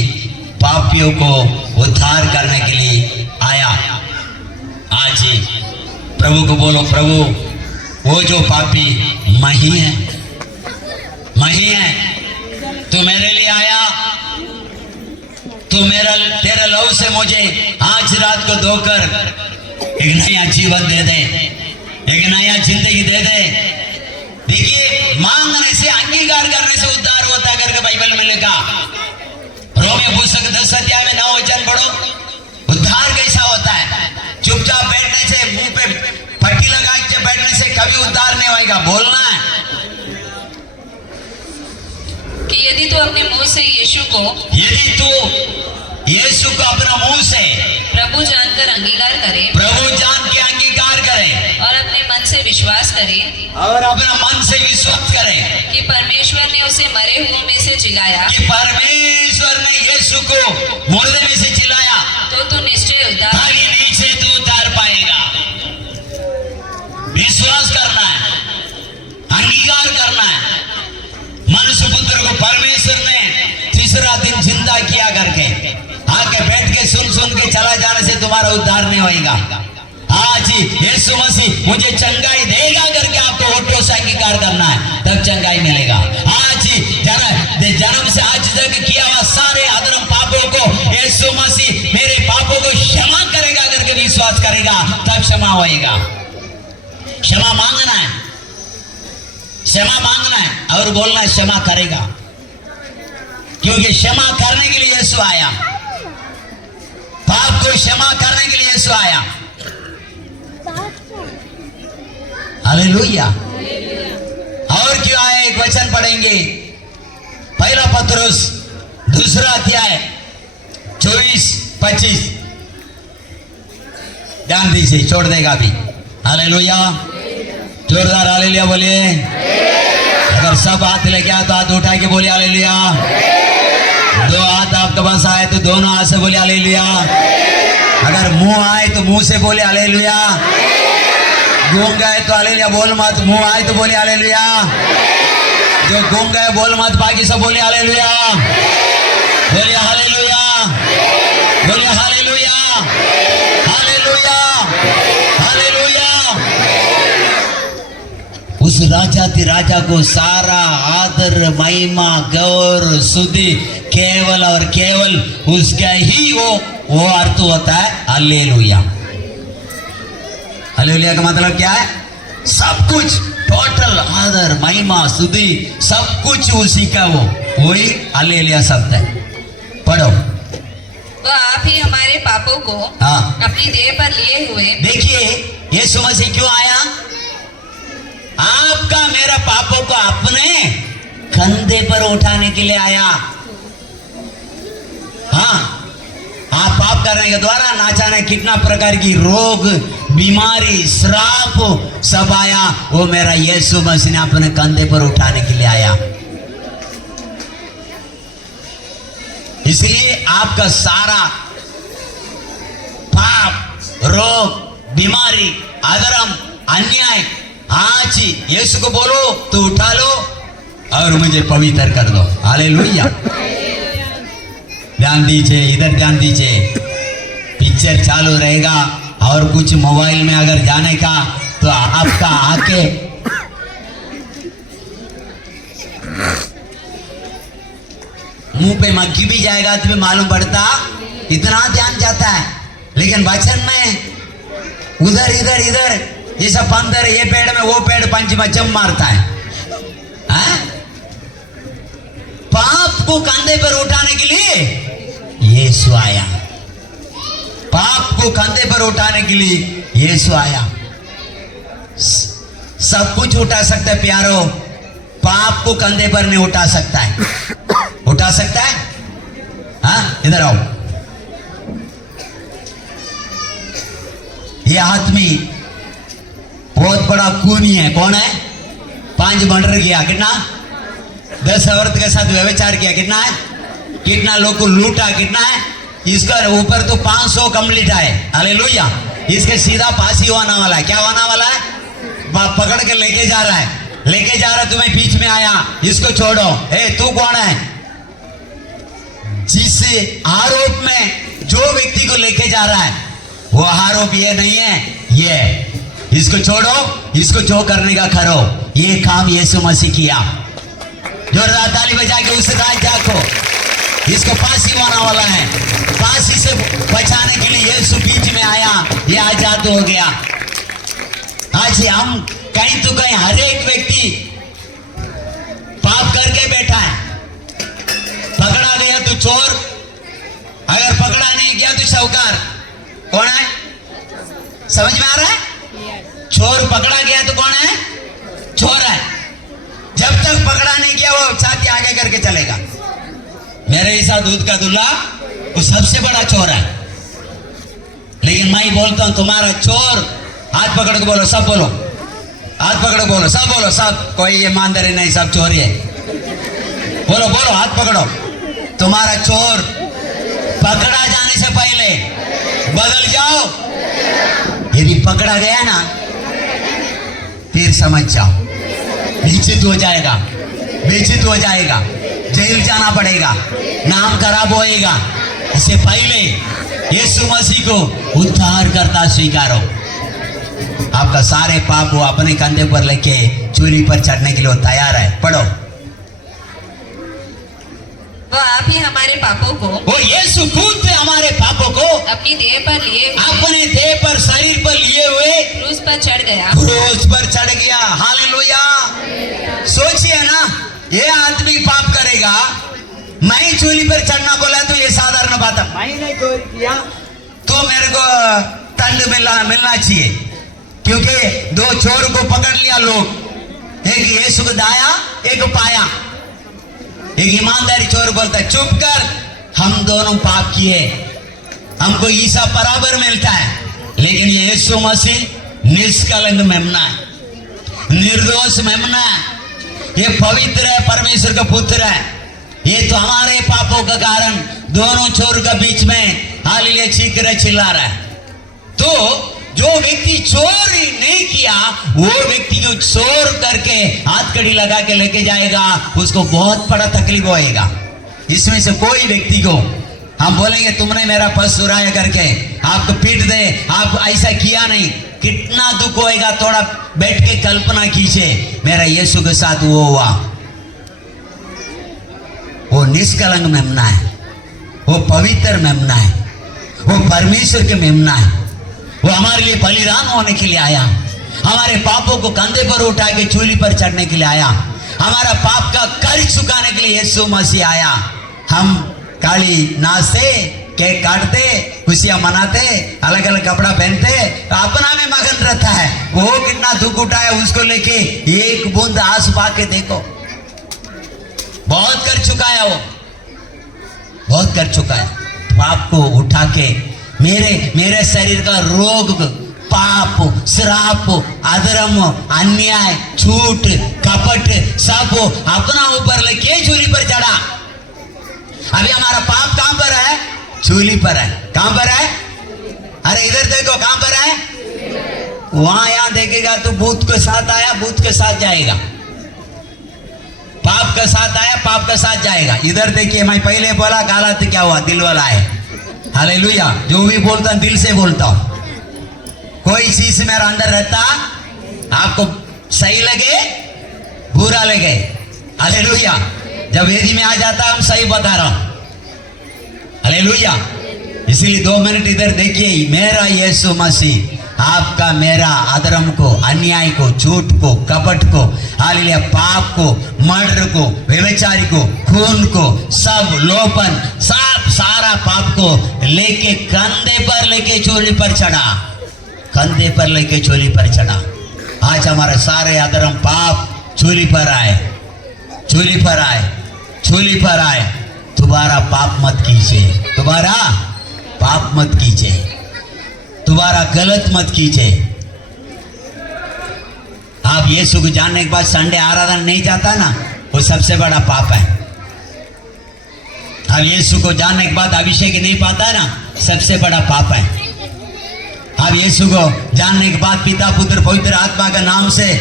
पापियों को उद्धार करने के लिए आया। आज ही प्रभु को बोलो, प्रभु वो जो पापी मैं ही है, मैं ही है, तू मेरे लिए आया, तू तेरे लहू से मुझे आज रात को धोकर एक नया जीवन दे दे, एक नया जिंदगी दे दे। देखिए, मांगने से, अंगीकार करने से उद्धार होता करके बाइबल में लिखा। रोमियो पुस्तक 10 अध्याय में 9 वचन पढ़ो। उद्धार कैसा होता है? चुपचाप बैठने से, मुंह पे पट्टी लगा के बैठने से कभी उद्धार नहीं होगा। बोलना है कि यदि तू अपने मुंह से यीशु को अपना मुंह से प्रभु जानकर अंगीकार करे प्रभु जान के अंगीकार करे और अपने मन से विश्वास करे और अपना मन से विश्वास करे कि परमेश्वर ने उसे मरे हुओं में से जिलाया, कि परमेश्वर ने यीशु को मुर्दे में से जिलाया, तो तू निश्चय उद्धार तभी नीचे तू उतार पाएगा। विश्वास करना है, अंगीकार करना है। मनुष्य पुत्र को परमेश्वर ने तीसरा दिन जिंदा किया करके आके बैठ के सुन के चला जाने से तुम्हारा उद्धार नहीं होगा। आज यीशु मसीह मुझे चंगाई देगा करके आपको होठों से अंगीकार करना है, तब चंगाई मिलेगा। आज जन्म से आज तक किया हुआ सारे अधर्म पापों को यीशु मसीह मेरे पापों को क्षमा करेगा करके विश्वास करेगा, तब क्षमा होएगा। क्षमा मांगना है, क्षमा मांगना है और बोलना है क्षमा करेगा, क्योंकि क्षमा करने के लिए यीशु आया, पाप को क्षमा करने के लिए यीशु आया। हालेलुया। और क्यों आया, एक वचन पढ़ेंगे, पहला पत्रुस दूसरा अध्याय 24-25, ध्यान दीजिए, छोड़ देगा अभी। हालेलुया, जोरदार हालेलुया बोलिए। अगर सब हाथ लेके आए तो हाथ उठा के बोलिए हालेलुया। दो हाथ आपके पास आए तो दोनों हाथ से बोले हालेलुया। अगर मुंह आए तो मुंह से बोले हालेलुया। गूंग आए तो हालेलुया बोल मत, मुंह आए तो बोले हालेलुया। जो गूंग गए बोल मत, बाकी सब बोले हालेलुया। बोलिए हालेलुया, बोलिए हालेलुया, हालेलुया, हालेलुया। उस राजा को सारा आदर महिमा गौर सुधि केवल और केवल उसका ही वो अर्थ होता है हालेलुया। हालेलुया का मतलब क्या है? सब कुछ, टोटल आदर महिमा सुधि सब कुछ उसी का वही हालेलुया शब्द है। पढ़ो। वह आप ही हमारे पापों को हाँ, अपनी देह पर लिए हुए। देखिए यीशु मसीह क्यों आया? आपका मेरा पापों को अपने कंधे पर उठाने के लिए आया। हाँ, आप पाप करने के द्वारा ना जाने कितना प्रकार की रोग बीमारी श्राप सब आया, वो मेरा यीशु मसीह ने अपने कंधे पर उठाने के लिए आया। इसलिए आपका सारा पाप रोग बीमारी अधर्म अन्याय आज यीशु को बोलो तो उठा लो और मुझे पवित्र कर दो। हालेलुया। ध्यान दीजिए, इधर ध्यान दीजिए, पिक्चर चालू रहेगा और कुछ मोबाइल में अगर जाने का तो आपका आके मुंह पे मक्खी भी जाएगा तो भी मालूम पड़ता, इतना ध्यान जाता है। लेकिन वचन में उधर इधर इधर ये सब अंदर, ये पेड़ में वो पेड़ पंचमचम मारता है। पाप को कंधे पर उठाने के लिए यीशु आया। पाप को कंधे पर उठाने के लिए यीशु आया। सब कुछ उठा सकता है प्यारो, पाप को कंधे पर नहीं उठा सकता है। उठा सकता है? हाँ, इधर आओ। ये आदमी बहुत बड़ा खूनी है। कौन है? 5 मर्डर किया, कितना? 10 औरत के साथ व्यभिचार किया, कितना है? कितना लोग को लूटा, कितना है? इसका ऊपर तो 500 कम्प्लीट है। हालेलुया। इसके सीधा फांसी होना वाला है। क्या होना वाला है? पकड़ के लेके जा रहा है, लेके जा रहा है, तुम्हें बीच में आया, इसको छोड़ो। ए तू कौन है? जिस आरोप में जो व्यक्ति को लेके जा रहा है वो आरोप ये नहीं है, ये इसको छोड़ो, इसको जो करने का करो। ये काम यीशु मसीह किया। जोरदार ताली बजा के उस राजा को, इसको फांसी होने वाला है, फांसी से बचाने के लिए यीशु बीच में आया, ये आजाद हो गया। आज हम कहीं तो कहीं हर एक व्यक्ति पाप करके बैठा है। पकड़ा गया तो चोर, अगर पकड़ा नहीं गया तो साहूकार। कौन है? समझ में आ रहा है? चोर पकड़ा गया तो कौन है? चोर है। जब तक पकड़ा नहीं गया वो छाती आगे करके चलेगा। मेरे हिसाब दूध का दूल्हा वो सबसे बड़ा चोर है। लेकिन मैं बोलता हूं तुम्हारा चोर, हाथ पकड़ के बोलो, सब बोलो, हाथ पकड़ो बोलो, सब बोलो, सब, कोई ईमानदारी नहीं, सब चोर है। बोलो बोलो, हाथ पकड़ो। तुम्हारा चोर पकड़ा जाने से पहले बदल जाओ। यदि पकड़ा गया ना फिर समझ जाओ, निश्चित हो जाएगा, बेइज्जत हो जाएगा, जेल जाना पड़ेगा, नाम खराब होएगा। इससे पहले यीशु मसीह को उद्धार करता स्वीकारो। आपका सारे पाप वो अपने कंधे पर लेके चूली पर चढ़ने के लिए तैयार है। पढ़ो। वो आप ही हमारे पापों को, वो यीशु खुद हमारे पापों को अपनी देह पर लिए हुए, अपने देह पर, शरीर पर लिए हुए क्रूस पर चढ़ गया, क्रूस पर चढ़ गया। हालेलुया। सोचिए ना, ये आदमी पाप करेगा, मैं चूली पर चढ़ना बोला तो ये साधारण बात है, मैंने चोरी किया तो मेरे को दंड मिलना चाहिए, क्योंकि दो चोर को पकड़ लिया लोग, एक यीशु को दाया, एक पाया। एक ईमानदारी चोर बोलता है चुप कर, हम दोनों पाप किए, हमको ईसा बराबर मिलता है। लेकिन ये यीशु मसीह निष्कलंक मेमना है, निर्दोष मेमना है, ये पवित्र है, परमेश्वर का पुत्र है। ये तो हमारे पापों का कारण दोनों चोर के बीच में हालेलुया चीख रहा, चिल्ला रहा है। तो जो व्यक्ति चोरी नहीं किया वो व्यक्ति को चोर करके हाथ कड़ी लगा के लेके जाएगा, उसको बहुत बड़ा तकलीफ होएगा। इसमें से कोई व्यक्ति को हम बोलेंगे तुमने मेरा पर्स चुराया करके आपको पीट दे, आप ऐसा किया नहीं, कितना दुख होएगा। थोड़ा बैठ के कल्पना कीजिए, मेरा यीशु के साथ वो हुआ। वो निष्कलंक मेमना है, वो पवित्र मेमना है, वो परमेश्वर के मेमना है। वो हमारे लिए बलिदान होने के लिए आया, हमारे पापों को कंधे पर उठा के चूली पर चढ़ने के लिए आया, हमारा पाप का कर्ज चुकाने के लिए यीशु मसीह आया। हम काली नाचते, केक काटते, खुशियां मनाते, अलग अलग कपड़ा पहनते, अपना में मगन रहता है। वो कितना दुख उठाया, उसको लेके एक बूंद आंसू पा के देखो, बहुत कर चुका है, वो बहुत कर चुका है। पाप को उठा के मेरे शरीर का रोग, पाप, श्राप, अधर्म, अन्याय, झूठ, कपट सब अपना ऊपर लेके चूली पर चढ़ा। अभी हमारा पाप कहां पर है? चूली पर है। कहां पर है? अरे इधर देखो, कहां पर है? वहां यहां देखेगा तो भूत के साथ आया, भूत के साथ जाएगा, पाप के साथ आया, पाप के साथ जाएगा। इधर देखिए, मैं पहले बोला गालात क्या हुआ, दिल वाला है। हालेलुया। जो भी बोलता दिल से बोलता हूं। कोई चीज मेरा अंदर रहता, आपको सही लगे बुरा लगे, हालेलुया, जब वेदी में आ जाता हम सही बता रहा हूं, हालेलुया। इसलिए 2 मिनट इधर देखिए, मेरा यीशु मसीह आपका मेरा अधर्म को, अन्याय को, झूठ को, कपट को, हालेलुया, पाप को, मर्डर को, व्यभिचारी को, खून को, सब लोपन, सब सारा पाप को लेके कंधे पर लेके चोली पर चढ़ा, कंधे पर लेके चोली पर चढ़ा। आज हमारे सारे अधर्म पाप चोली पर आए, चोली पर आए, चोली पर आए। दोबारा पाप मत कीजिए, दोबारा पाप मत कीजिए, दोबारा गलत मत कीजिए। आप यीशु को जानने के बाद संडे आराधना नहीं जाता ना, वो सबसे बड़ा पाप है। आप यीशु को जानने के बाद अभिषेक नहीं पाता ना, सबसे बड़ा पाप है। आप यीशु को जानने के बाद पिता, पुत्र, पवित्र आत्मा का नाम से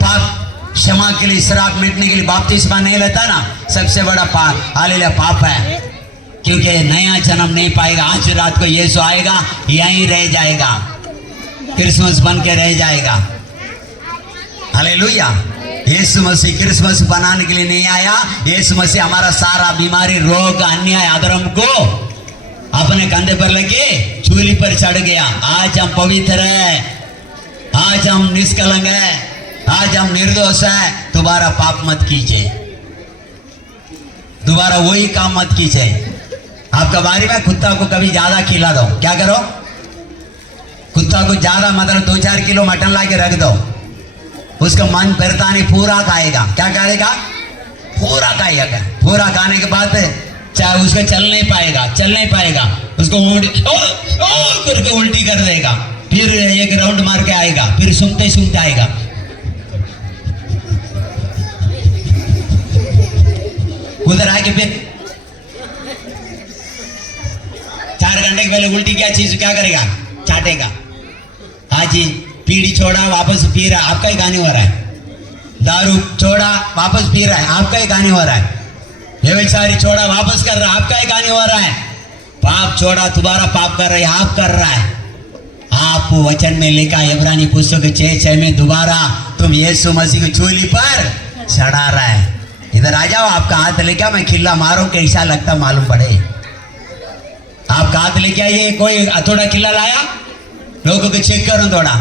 पाप क्षमा के लिए, श्राप मिटने के लिए बपतिस्मा नहीं लेता ना, सबसे बड़ा पाप, हालेलुया, पाप है। क्योंकि नया जन्म नहीं पाएगा। आज रात को यीशु आएगा, यहीं रह जाएगा, क्रिसमस बन के रह जाएगा, हालेलुया। यीशु मसीह क्रिसमस बनाने के लिए नहीं आया। यीशु मसीह हमारा सारा बीमारी, रोग, अन्याय, अधर्म को अपने कंधे पर लेके चूली पर चढ़ गया। आज हम पवित्र है, आज हम निष्कलंक है, आज हम निर्दोष है। दोबारा पाप मत कीजिए, दोबारा वही काम मत कीजिए। आपका बारी में कुत्ता को कभी ज्यादा खिला दो, क्या करो, कुत्ता को ज्यादा मतलब 2-4 किलो मटन ला के रख दो, उसका मन फिरता नहीं, पूरा खाएगा। क्या करेगा? पूरा खाएगा। पूरा खाने के बाद चाहे उसका चल नहीं पाएगा, उसको करके उल्टी कर देगा, फिर एक राउंड मार के आएगा, फिर सूंघते सूंघते आएगा। उधर आके फिर 4 घंटे के पहले उल्टी क्या चीज क्या करेगा, चाटेगा। हाँ जी, पीड़ी छोड़ा वापस पी रहा, आपका ही कहानी हो रहा है। दारू छोड़ा वापस पी रहा है, आपका ही कहानी हो रहा है। व्यभिचारी छोड़ा वापस कर रहा है, आपका ही कहानी हो रहा है। पाप छोड़ा दोबारा पाप कर रहे, आप कर रहा है। आप वचन में लिखा इब्रानी पुस्तक 6:6 में दोबारा तुम यीशु मसीह की चूली पर चढ़ा रहा है। इधर आ जाओ, आपका हाथ लेके मैं खिल्ला मारूं कैसा लगता मालूम पड़े। आपका हाथ लेके आइए, कोई थोड़ा खिल्ला लाया, लोगों को चेक करो थोड़ा,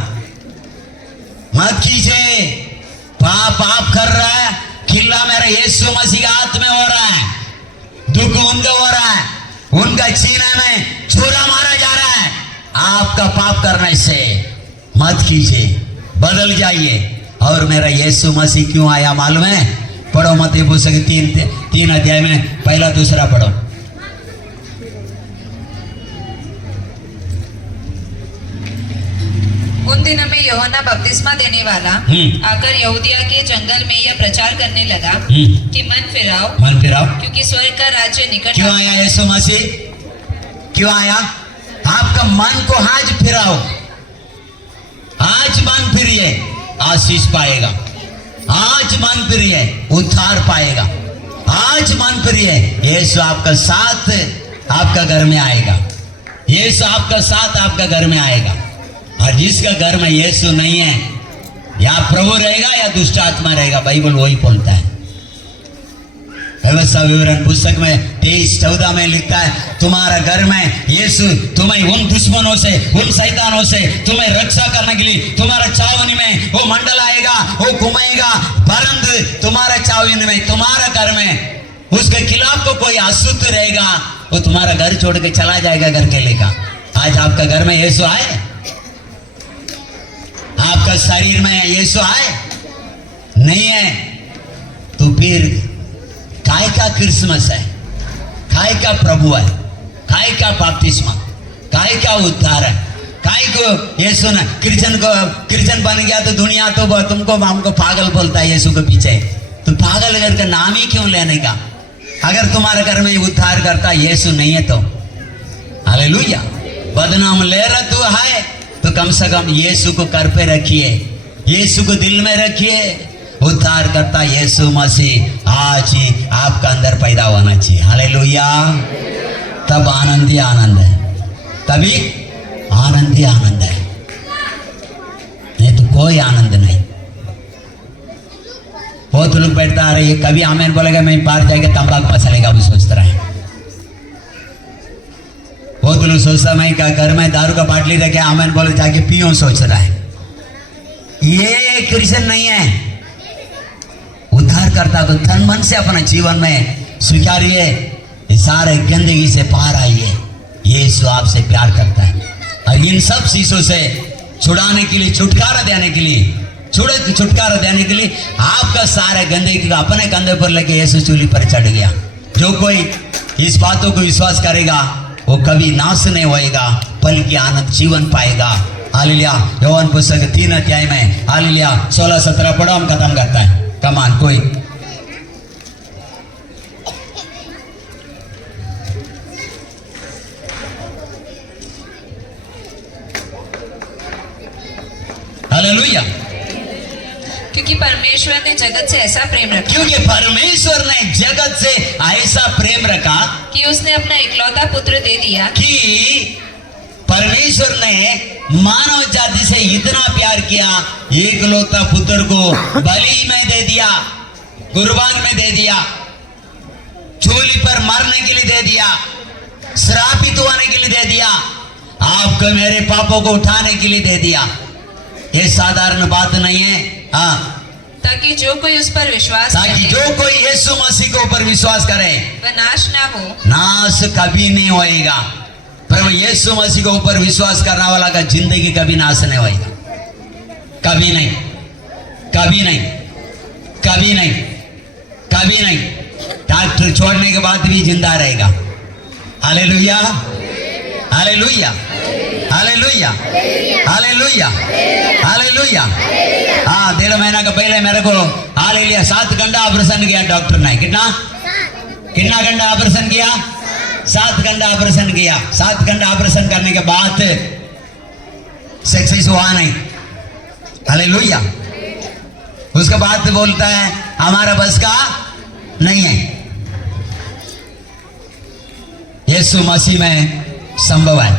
मत कीजिए। पाप आप कर रहा है, खिल्ला मेरा यीशु मसीह के हाथ में हो रहा है। दुख उनका हो रहा है, उनका सीने में छुरा मारा जा रहा है। आपका पाप करने से मत कीजिए, बदल जाइए। और मेरा यीशु मसीह क्यों आया मालूम है? पढ़ो मत्ती पुस्तक 3 अध्याय में पहला दूसरा पढ़ो। उन दिनों में यूहन्ना बपतिस्मा देने वाला आकर यहूदिया के जंगल में यह प्रचार करने लगा कि मन फिराओ, क्योंकि स्वर्ग का राज्य निकट। क्यों आया यीशु मसीह? क्यों आया? आपका मन को आज फिराओ, आज मन फिरिए, आशीष पाएगा। आज मन फिरिए, उद्धार पाएगा। आज मन फिरिए, यीशु आपका साथ आपका घर में आएगा। यीशु आपका साथ आपका घर में आएगा। और जिसका घर में यीशु नहीं है, या प्रभु रहेगा या दुष्ट आत्मा रहेगा, बाइबल वही बोलता है। व्यवस्था विवरण पुस्तक में 23:14 में लिखता है, तुम्हारा घर में यीशु तुम्हें उन दुश्मनों से, उन शैतानों से तुम्हें रक्षा करने के लिए तुम्हारा चावनी में वो मंडल आएगा, वो घुमाएगा। परंतु तुम्हारा चावनी में, तुम्हारा घर में उसके खिलाफ को कोई अशुद्ध रहेगा, वो तुम्हारा घर छोड़ के चला जाएगा, घर के लेगा। आज आपका घर में यीशु आए, आपका शरीर में यीशु आए नहीं है, तो फिर काय का क्रिसमस है, काय का प्रभु है, काय का बपतिस्मा, काय का उद्धार है, काय को यीशु ने क्रिश्चियन बन गया तो दुनिया तो तुमको हमको पागल बोलता है यीशु के पीछे। तो पागल घर का नाम ही क्यों लेने का? अगर तुम्हारे घर में उद्धार करता यीशु नहीं है तो हालेलुया। बदनाम ले रहा तू है तो कम से कम यीशु को कर पे रखिए, यीशु को दिल में रखिए। उद्धार करता यीशु मसीह आज ही आपका अंदर पैदा होना चाहिए। हालेलुया। तब आनंद ही आनंद है, तभी आनंद ही आनंद है, नहीं तो कोई आनंद नहीं। बहुत लोग बैठता आ रहे, कभी आमेन बोलेगा मैं बाहर जाके तंबाकू पसलेगा, वो सोचता है। बहुत लोग सोचता मैं क्या घर में दारू का बाटली रखे आमेन बोले जाके पियो, सोच रहा है। ये क्रिश्चियन नहीं है। उद्धार करता तो तन मन से अपना जीवन में स्वीकारिए, सारे गंदगी से पार आइए। यीशु आपसे प्यार करता है और इन सब चीजों से छुड़ाने के लिए, छुटकारा देने के लिए, छुटकारा देने के लिए आपका सारे गंदगी का अपने कंधे पर लेके यीशु चूली पर चढ़ गया। जो कोई इस बातों को विश्वास करेगा वो कभी नाश नहीं होएगा, बल्कि आनंद जीवन पाएगा। हालेलुया। योहान पुस्तक 3 अध्याय में हालेलुया 16-17 पढ़ो, हम खत्म करता है। कमान कोई हालेलुया। क्योंकि परमेश्वर ने जगत से ऐसा प्रेम रखा, क्योंकि परमेश्वर ने जगत से ऐसा प्रेम रखा कि उसने अपना इकलौता पुत्र दे दिया, कि परमेश्वर ने मानव जाति से इतना प्यार किया, एकलौता पुत्र को बलि में दे दिया, कुर्बान में दे दिया, चूली पर मरने के लिए दे दिया, श्रापित होने के लिए दे दिया, आपको मेरे पापों को उठाने के लिए दे दिया। ये साधारण बात नहीं है। हाँ, ताकि जो कोई उस पर विश्वास ताकि करे, जो कोई यीशु मसीह के ऊपर विश्वास करे वह नाश ना हो। नाश कभी नहीं होएगा। पर यीशु मसीह के ऊपर विश्वास करने वाला का जिंदगी कभी नाश नहीं होएगा, कभी नहीं, कभी नहीं, कभी नहीं, कभी नहीं। डॉक्टर छोड़ने के बाद भी जिंदा रहेगा। हालेलुया। हालेलुया, हालेलुया, हालेलुया, हालेलुया। हाँ, 1.5 महीना का पहले मेरे को हालेलुया 7 घंटा ऑपरेशन किया डॉक्टर ने। कितना घंटा ऑपरेशन किया? 7 घंटा ऑपरेशन किया। 7 घंटा ऑपरेशन करने के बाद सक्सेस हुआ नहीं। हालेलुया। उसके बाद बोलता है हमारा बस का नहीं है। यीशु मसीह में संभव है,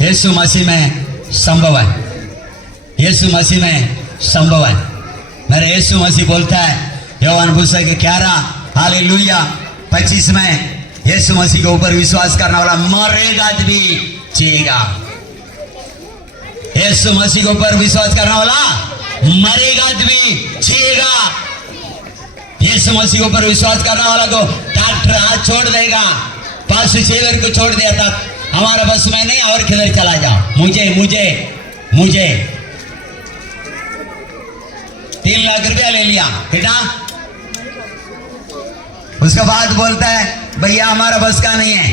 यीशु मसीह में संभव है, यीशु मसीह में संभव है। मेरे यीशु मसीह बोलता है योहान पुस्तक 11 हालेलुया 25 में, यीशु मसीह के ऊपर विश्वास करने वाला मरेगा भी जिएगा। यीशु मसीह के ऊपर विश्वास करने वाला मरेगा भी जिएगा। यीशु मसीह के ऊपर विश्वास करने वाला को डॉक्टर हाथ छोड़ देगा, पास सेवर को छोड़ दिया था, हमारा बस में नहीं और किधर चला जाओ, मुझे मुझे मुझे 3 लाख रुपया ले लिया बेटा। उसके बाद बोलता है भैया हमारा बस का नहीं है,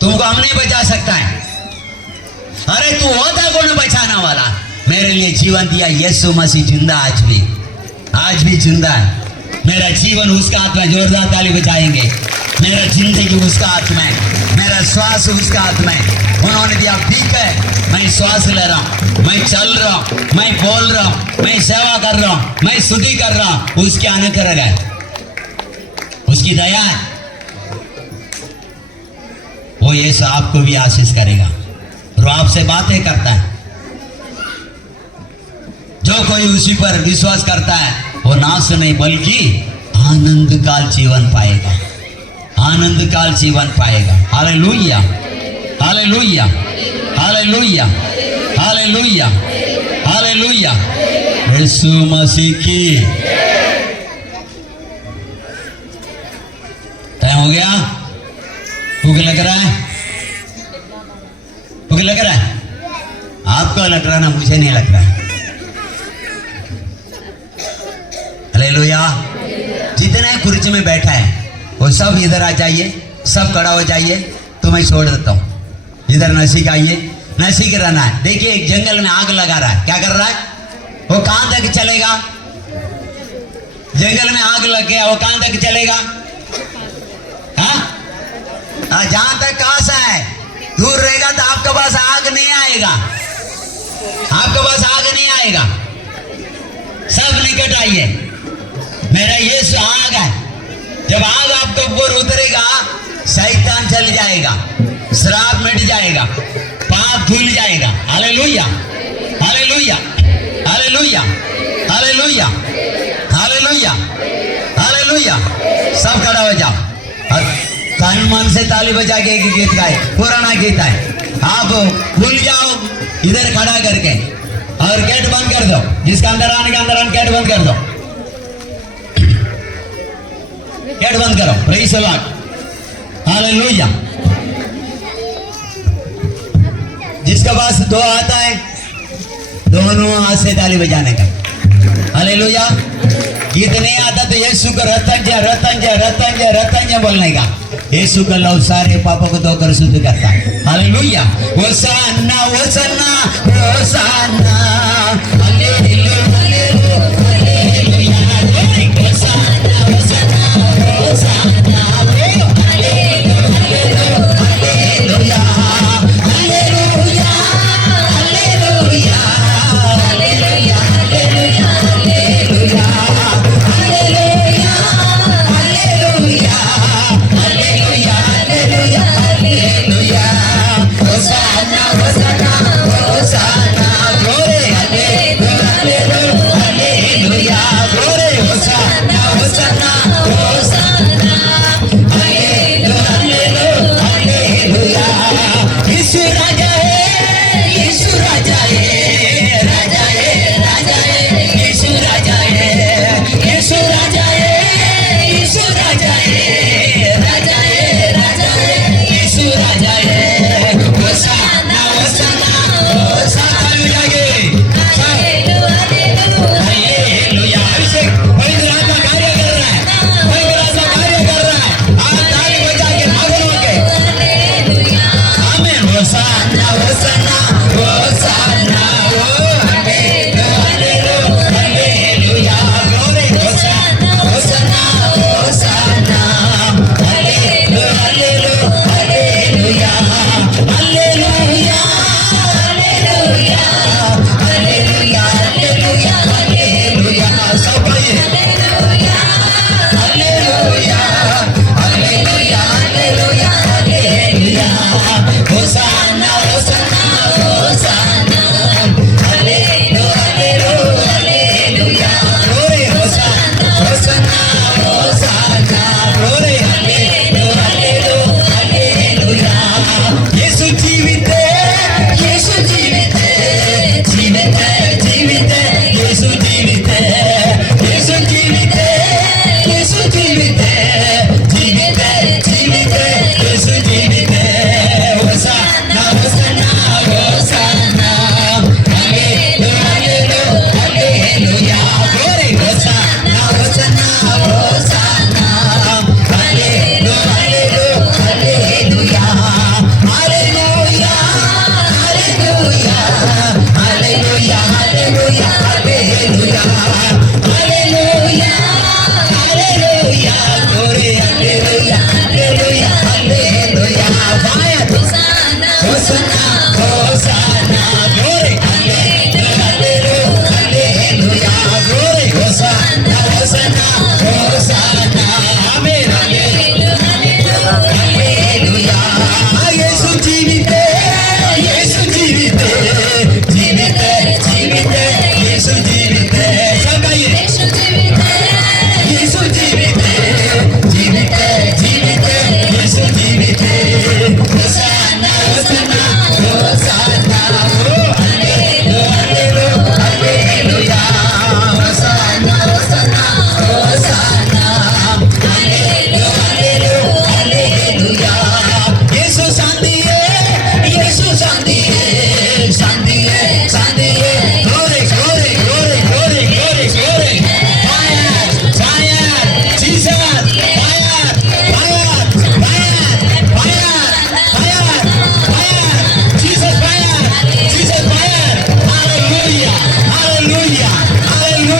तुमको हम नहीं बचा सकता है। अरे तू होता कौन बचाने वाला? मेरे लिए जीवन दिया यीशु मसीह जिंदा, आज भी जिंदा है। मेरा जीवन उसका हाथ में, जोरदार ताली बजाएंगे। मेरा जिंदगी उसका हाथ में, मेरा श्वास उसका हाथ में। उन्होंने दिया भीख है, मैं श्वास ले रहा हूँ, मैं चल रहा हूँ, मैं बोल रहा हूँ, मैं सेवा कर रहा हूँ, मैं स्तुति कर रहा हूँ। उसके अनुग्रह है, उसकी दया है। वो यीशु आपको भी आशीष करेगा और आपसे बातें करता है। जो कोई उसी पर विश्वास करता है वो नाश नहीं बल्कि आनंद काल जीवन पाएगा, आनंद काल जीवन पाएगा। हालेलुया, हालेलुया, हालेलुया, हालेलुया, हालेलुया। यीशु मसीह की टाइम हो गया। भूख लग रहा है? भूख लग रहा है? आपको लग रहा ना, मुझे नहीं लग रहा है। हालेलुया। जितने कुर्सी में बैठा है वो सब इधर आ जाइए, सब खड़ा हो जाइए, तो मैं छोड़ देता हूँ। इधर नसीक आइए, नसीक रहना है। देखिए एक जंगल में आग लगा रहा है, क्या कर रहा है? वो कहां तक चलेगा? जंगल में आग लग गया, वो कहां तक चलेगा? हाँ, जहां तक आशा है, दूर रहेगा तो आपके पास आग नहीं आएगा, आपके पास आग नहीं आएगा। सब निकट आइए, मेरा यीशु आग है। जब आग आपके ऊपर उतरेगा, शैतान चल जाएगा, श्राप मिट जाएगा, पाप धुल जाएगा। हालेलुया, हालेलुया, हालेलुया, हालेलुया, हालेलुया, हालेलुया। सब खड़ा हो जाओ और तन मन से ताली बजा के एक गीत गाए, पुराना गीत है। आप भूल जाओ इधर खड़ा करके और गेट बंद कर दो। जिसका अंदर आने का अंदर आने, गेट बंद कर दो, गेट बंद करो। Praise the Lord, hallelujah. जिसका पास 2 आता है, दोनों हाथ से ताली बजाने का। हालेलुया। गीत नहीं आता तो यीशु को रतंजय रतंजय रतंजय रतंजय बोलने का। यीशु का लव सारे पापों को धोकर शुद्ध करता है। हालेलुया। होसाना होसाना होसाना, हालेलुया हालेलुया हालेलुया, होसाना होसाना होसाना, हालेलुया हालेलुया हालेलुया हालेलुया हालेलुया हालेलुया हालेलुया हालेलुया हालेलुया हालेलुया हालेलुया हालेलुया, होसाना होसाना होसाना, ग्लोरी हालेलुया हालेलुया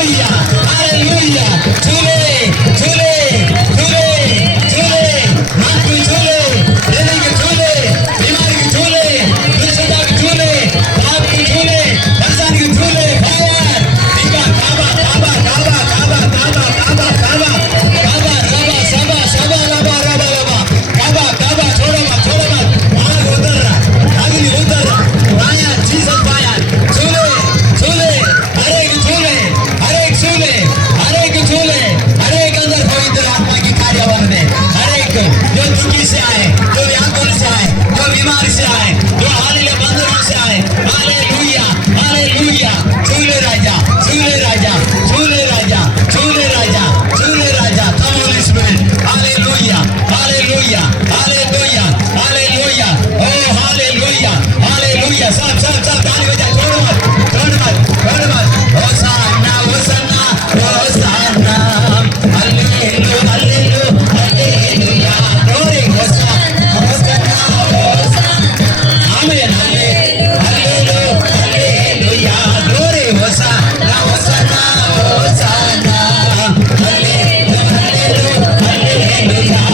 हालेलुया झूले झूले झूले झूले हाथ के झूले देने के झूले बीमारी के झूले दुष्टता के झूले पाप के झूले परेशानी के झूले फायर दीवा काबा काबा काबा काबा काबा काबा काबा काबा रबा सबा सबा रबा रबा रबा काबा काबा छोड़ो मत आग उतर रहा अग्नि उतर रहा फायर जीसस फायर झूले झूले हर एक झूले हर एक झूले हर एक झूले हर एक अंदर पवित्र आत्मा की कार्य बन दे हर एक जो दुखी से आए जो व्याकुल से आए जो बीमार से आए जो हालिले बंधनों से आए हालेलुया हालेलुया झूले राजा झूले राजा झूले राजा झूले राजा झूले राजा कम ऑन स्पिरिट हालेलुया हालेलुया हालेलुया हालेलुया ओ हालेलुया हालेलुया सब गाने बजा छोड़ मत होसाना होसाना होसाना हालेलुया हालेलुया हालेलुया ग्लोरी होसाना होसाना आमेन हालेलुया हालेलुया ग्लोरी होसाना होसाना होसाना हालेलुया हालेलुया हालेलुया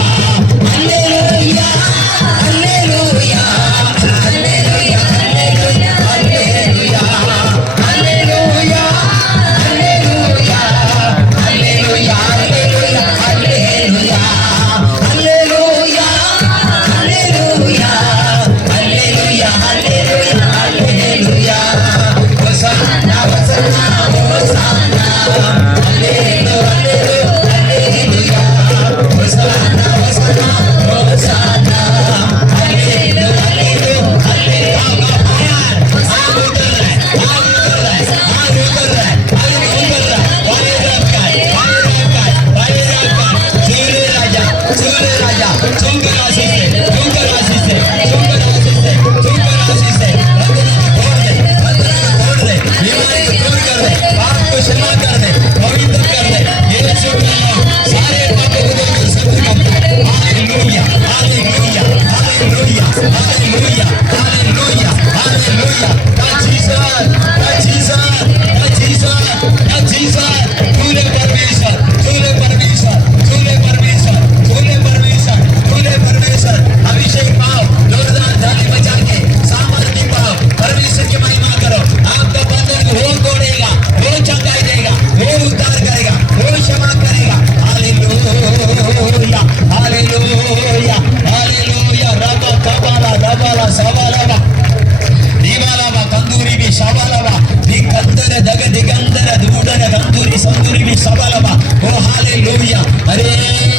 हालेलुया हालेलुया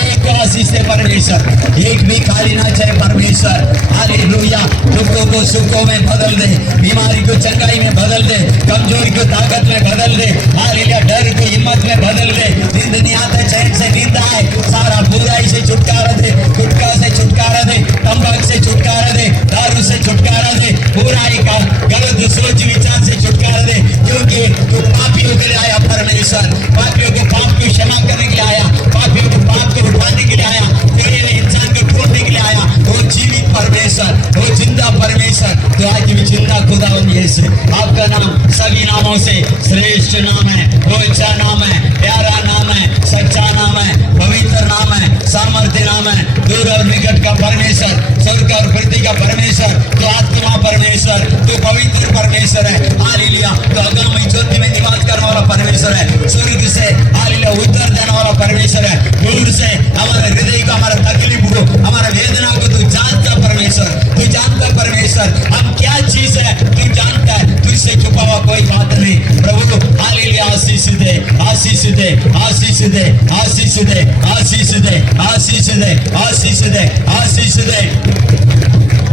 परमेश्वर एक भी खाली ना चाहे परमेश्वर हालेलुया दुखों को सुखों में बदल दे बीमारी को चंगाई में बदल दे कमजोरी को ताकत में बदल दे हालेलुया डर को हिम्मत में बदल दे नींद नहीं आता चैन से नींद आए सारा बुराई से छुटकारा दे गुटखा से छुटकारा दे तंबाकू से छुटकारा दे दारू से छुटकारा दे बुराई का गलत सोच विचार से छुटकारा दे क्योंकि तू पापियों के लिए आया परमेश्वर पापियों को पाप की क्षमा करने के लिए आया पापियों को पाप को उठाने के लिए आया तेरे इंसान को ढूंढने के लिए आया वो जीवित परमेश्वर वो जिंदा परमेश्वर तो आज भी जिंदा खुदावंद यीशु आपका नाम सभी नामों से श्रेष्ठ नाम है वो अच्छा नाम है प्यारा नाम है सच्चा नाम है पवित्र नाम है सामर्थ्य नाम है दूर और निकट का परमेश्वर स्वर्ग और पृथ्वी का परमेश्वर तो आत्मा परमेश्वर तो पवित्र परमेश्वर है हालेलुया तो अगामी ज्योति में निवास करने वाला परमेश्वर है स्वर्ग से हालेलुया उतर देने वाला परमेश्वर है दूर से हमारे हृदय को हमारा तकलीफ को हमारा वेदना को तू जानता परमेश्वर तू जानता परमेश्वर हम क्या चीज है तू जानता है तुझसे छुपा हुआ कोई बात नहीं प्रभु हालेलुया आशीष दे आशीष दे आशीष दे आशीष दे आशीष दे आशीष दे आशीष दे आशीष दे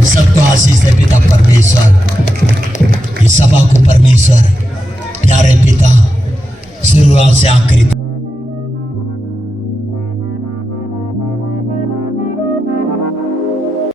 सबको आशीष दे पिता परमेश्वर इस सभा को परमेश्वर प्यारे पिता शुरुआत से आखिरी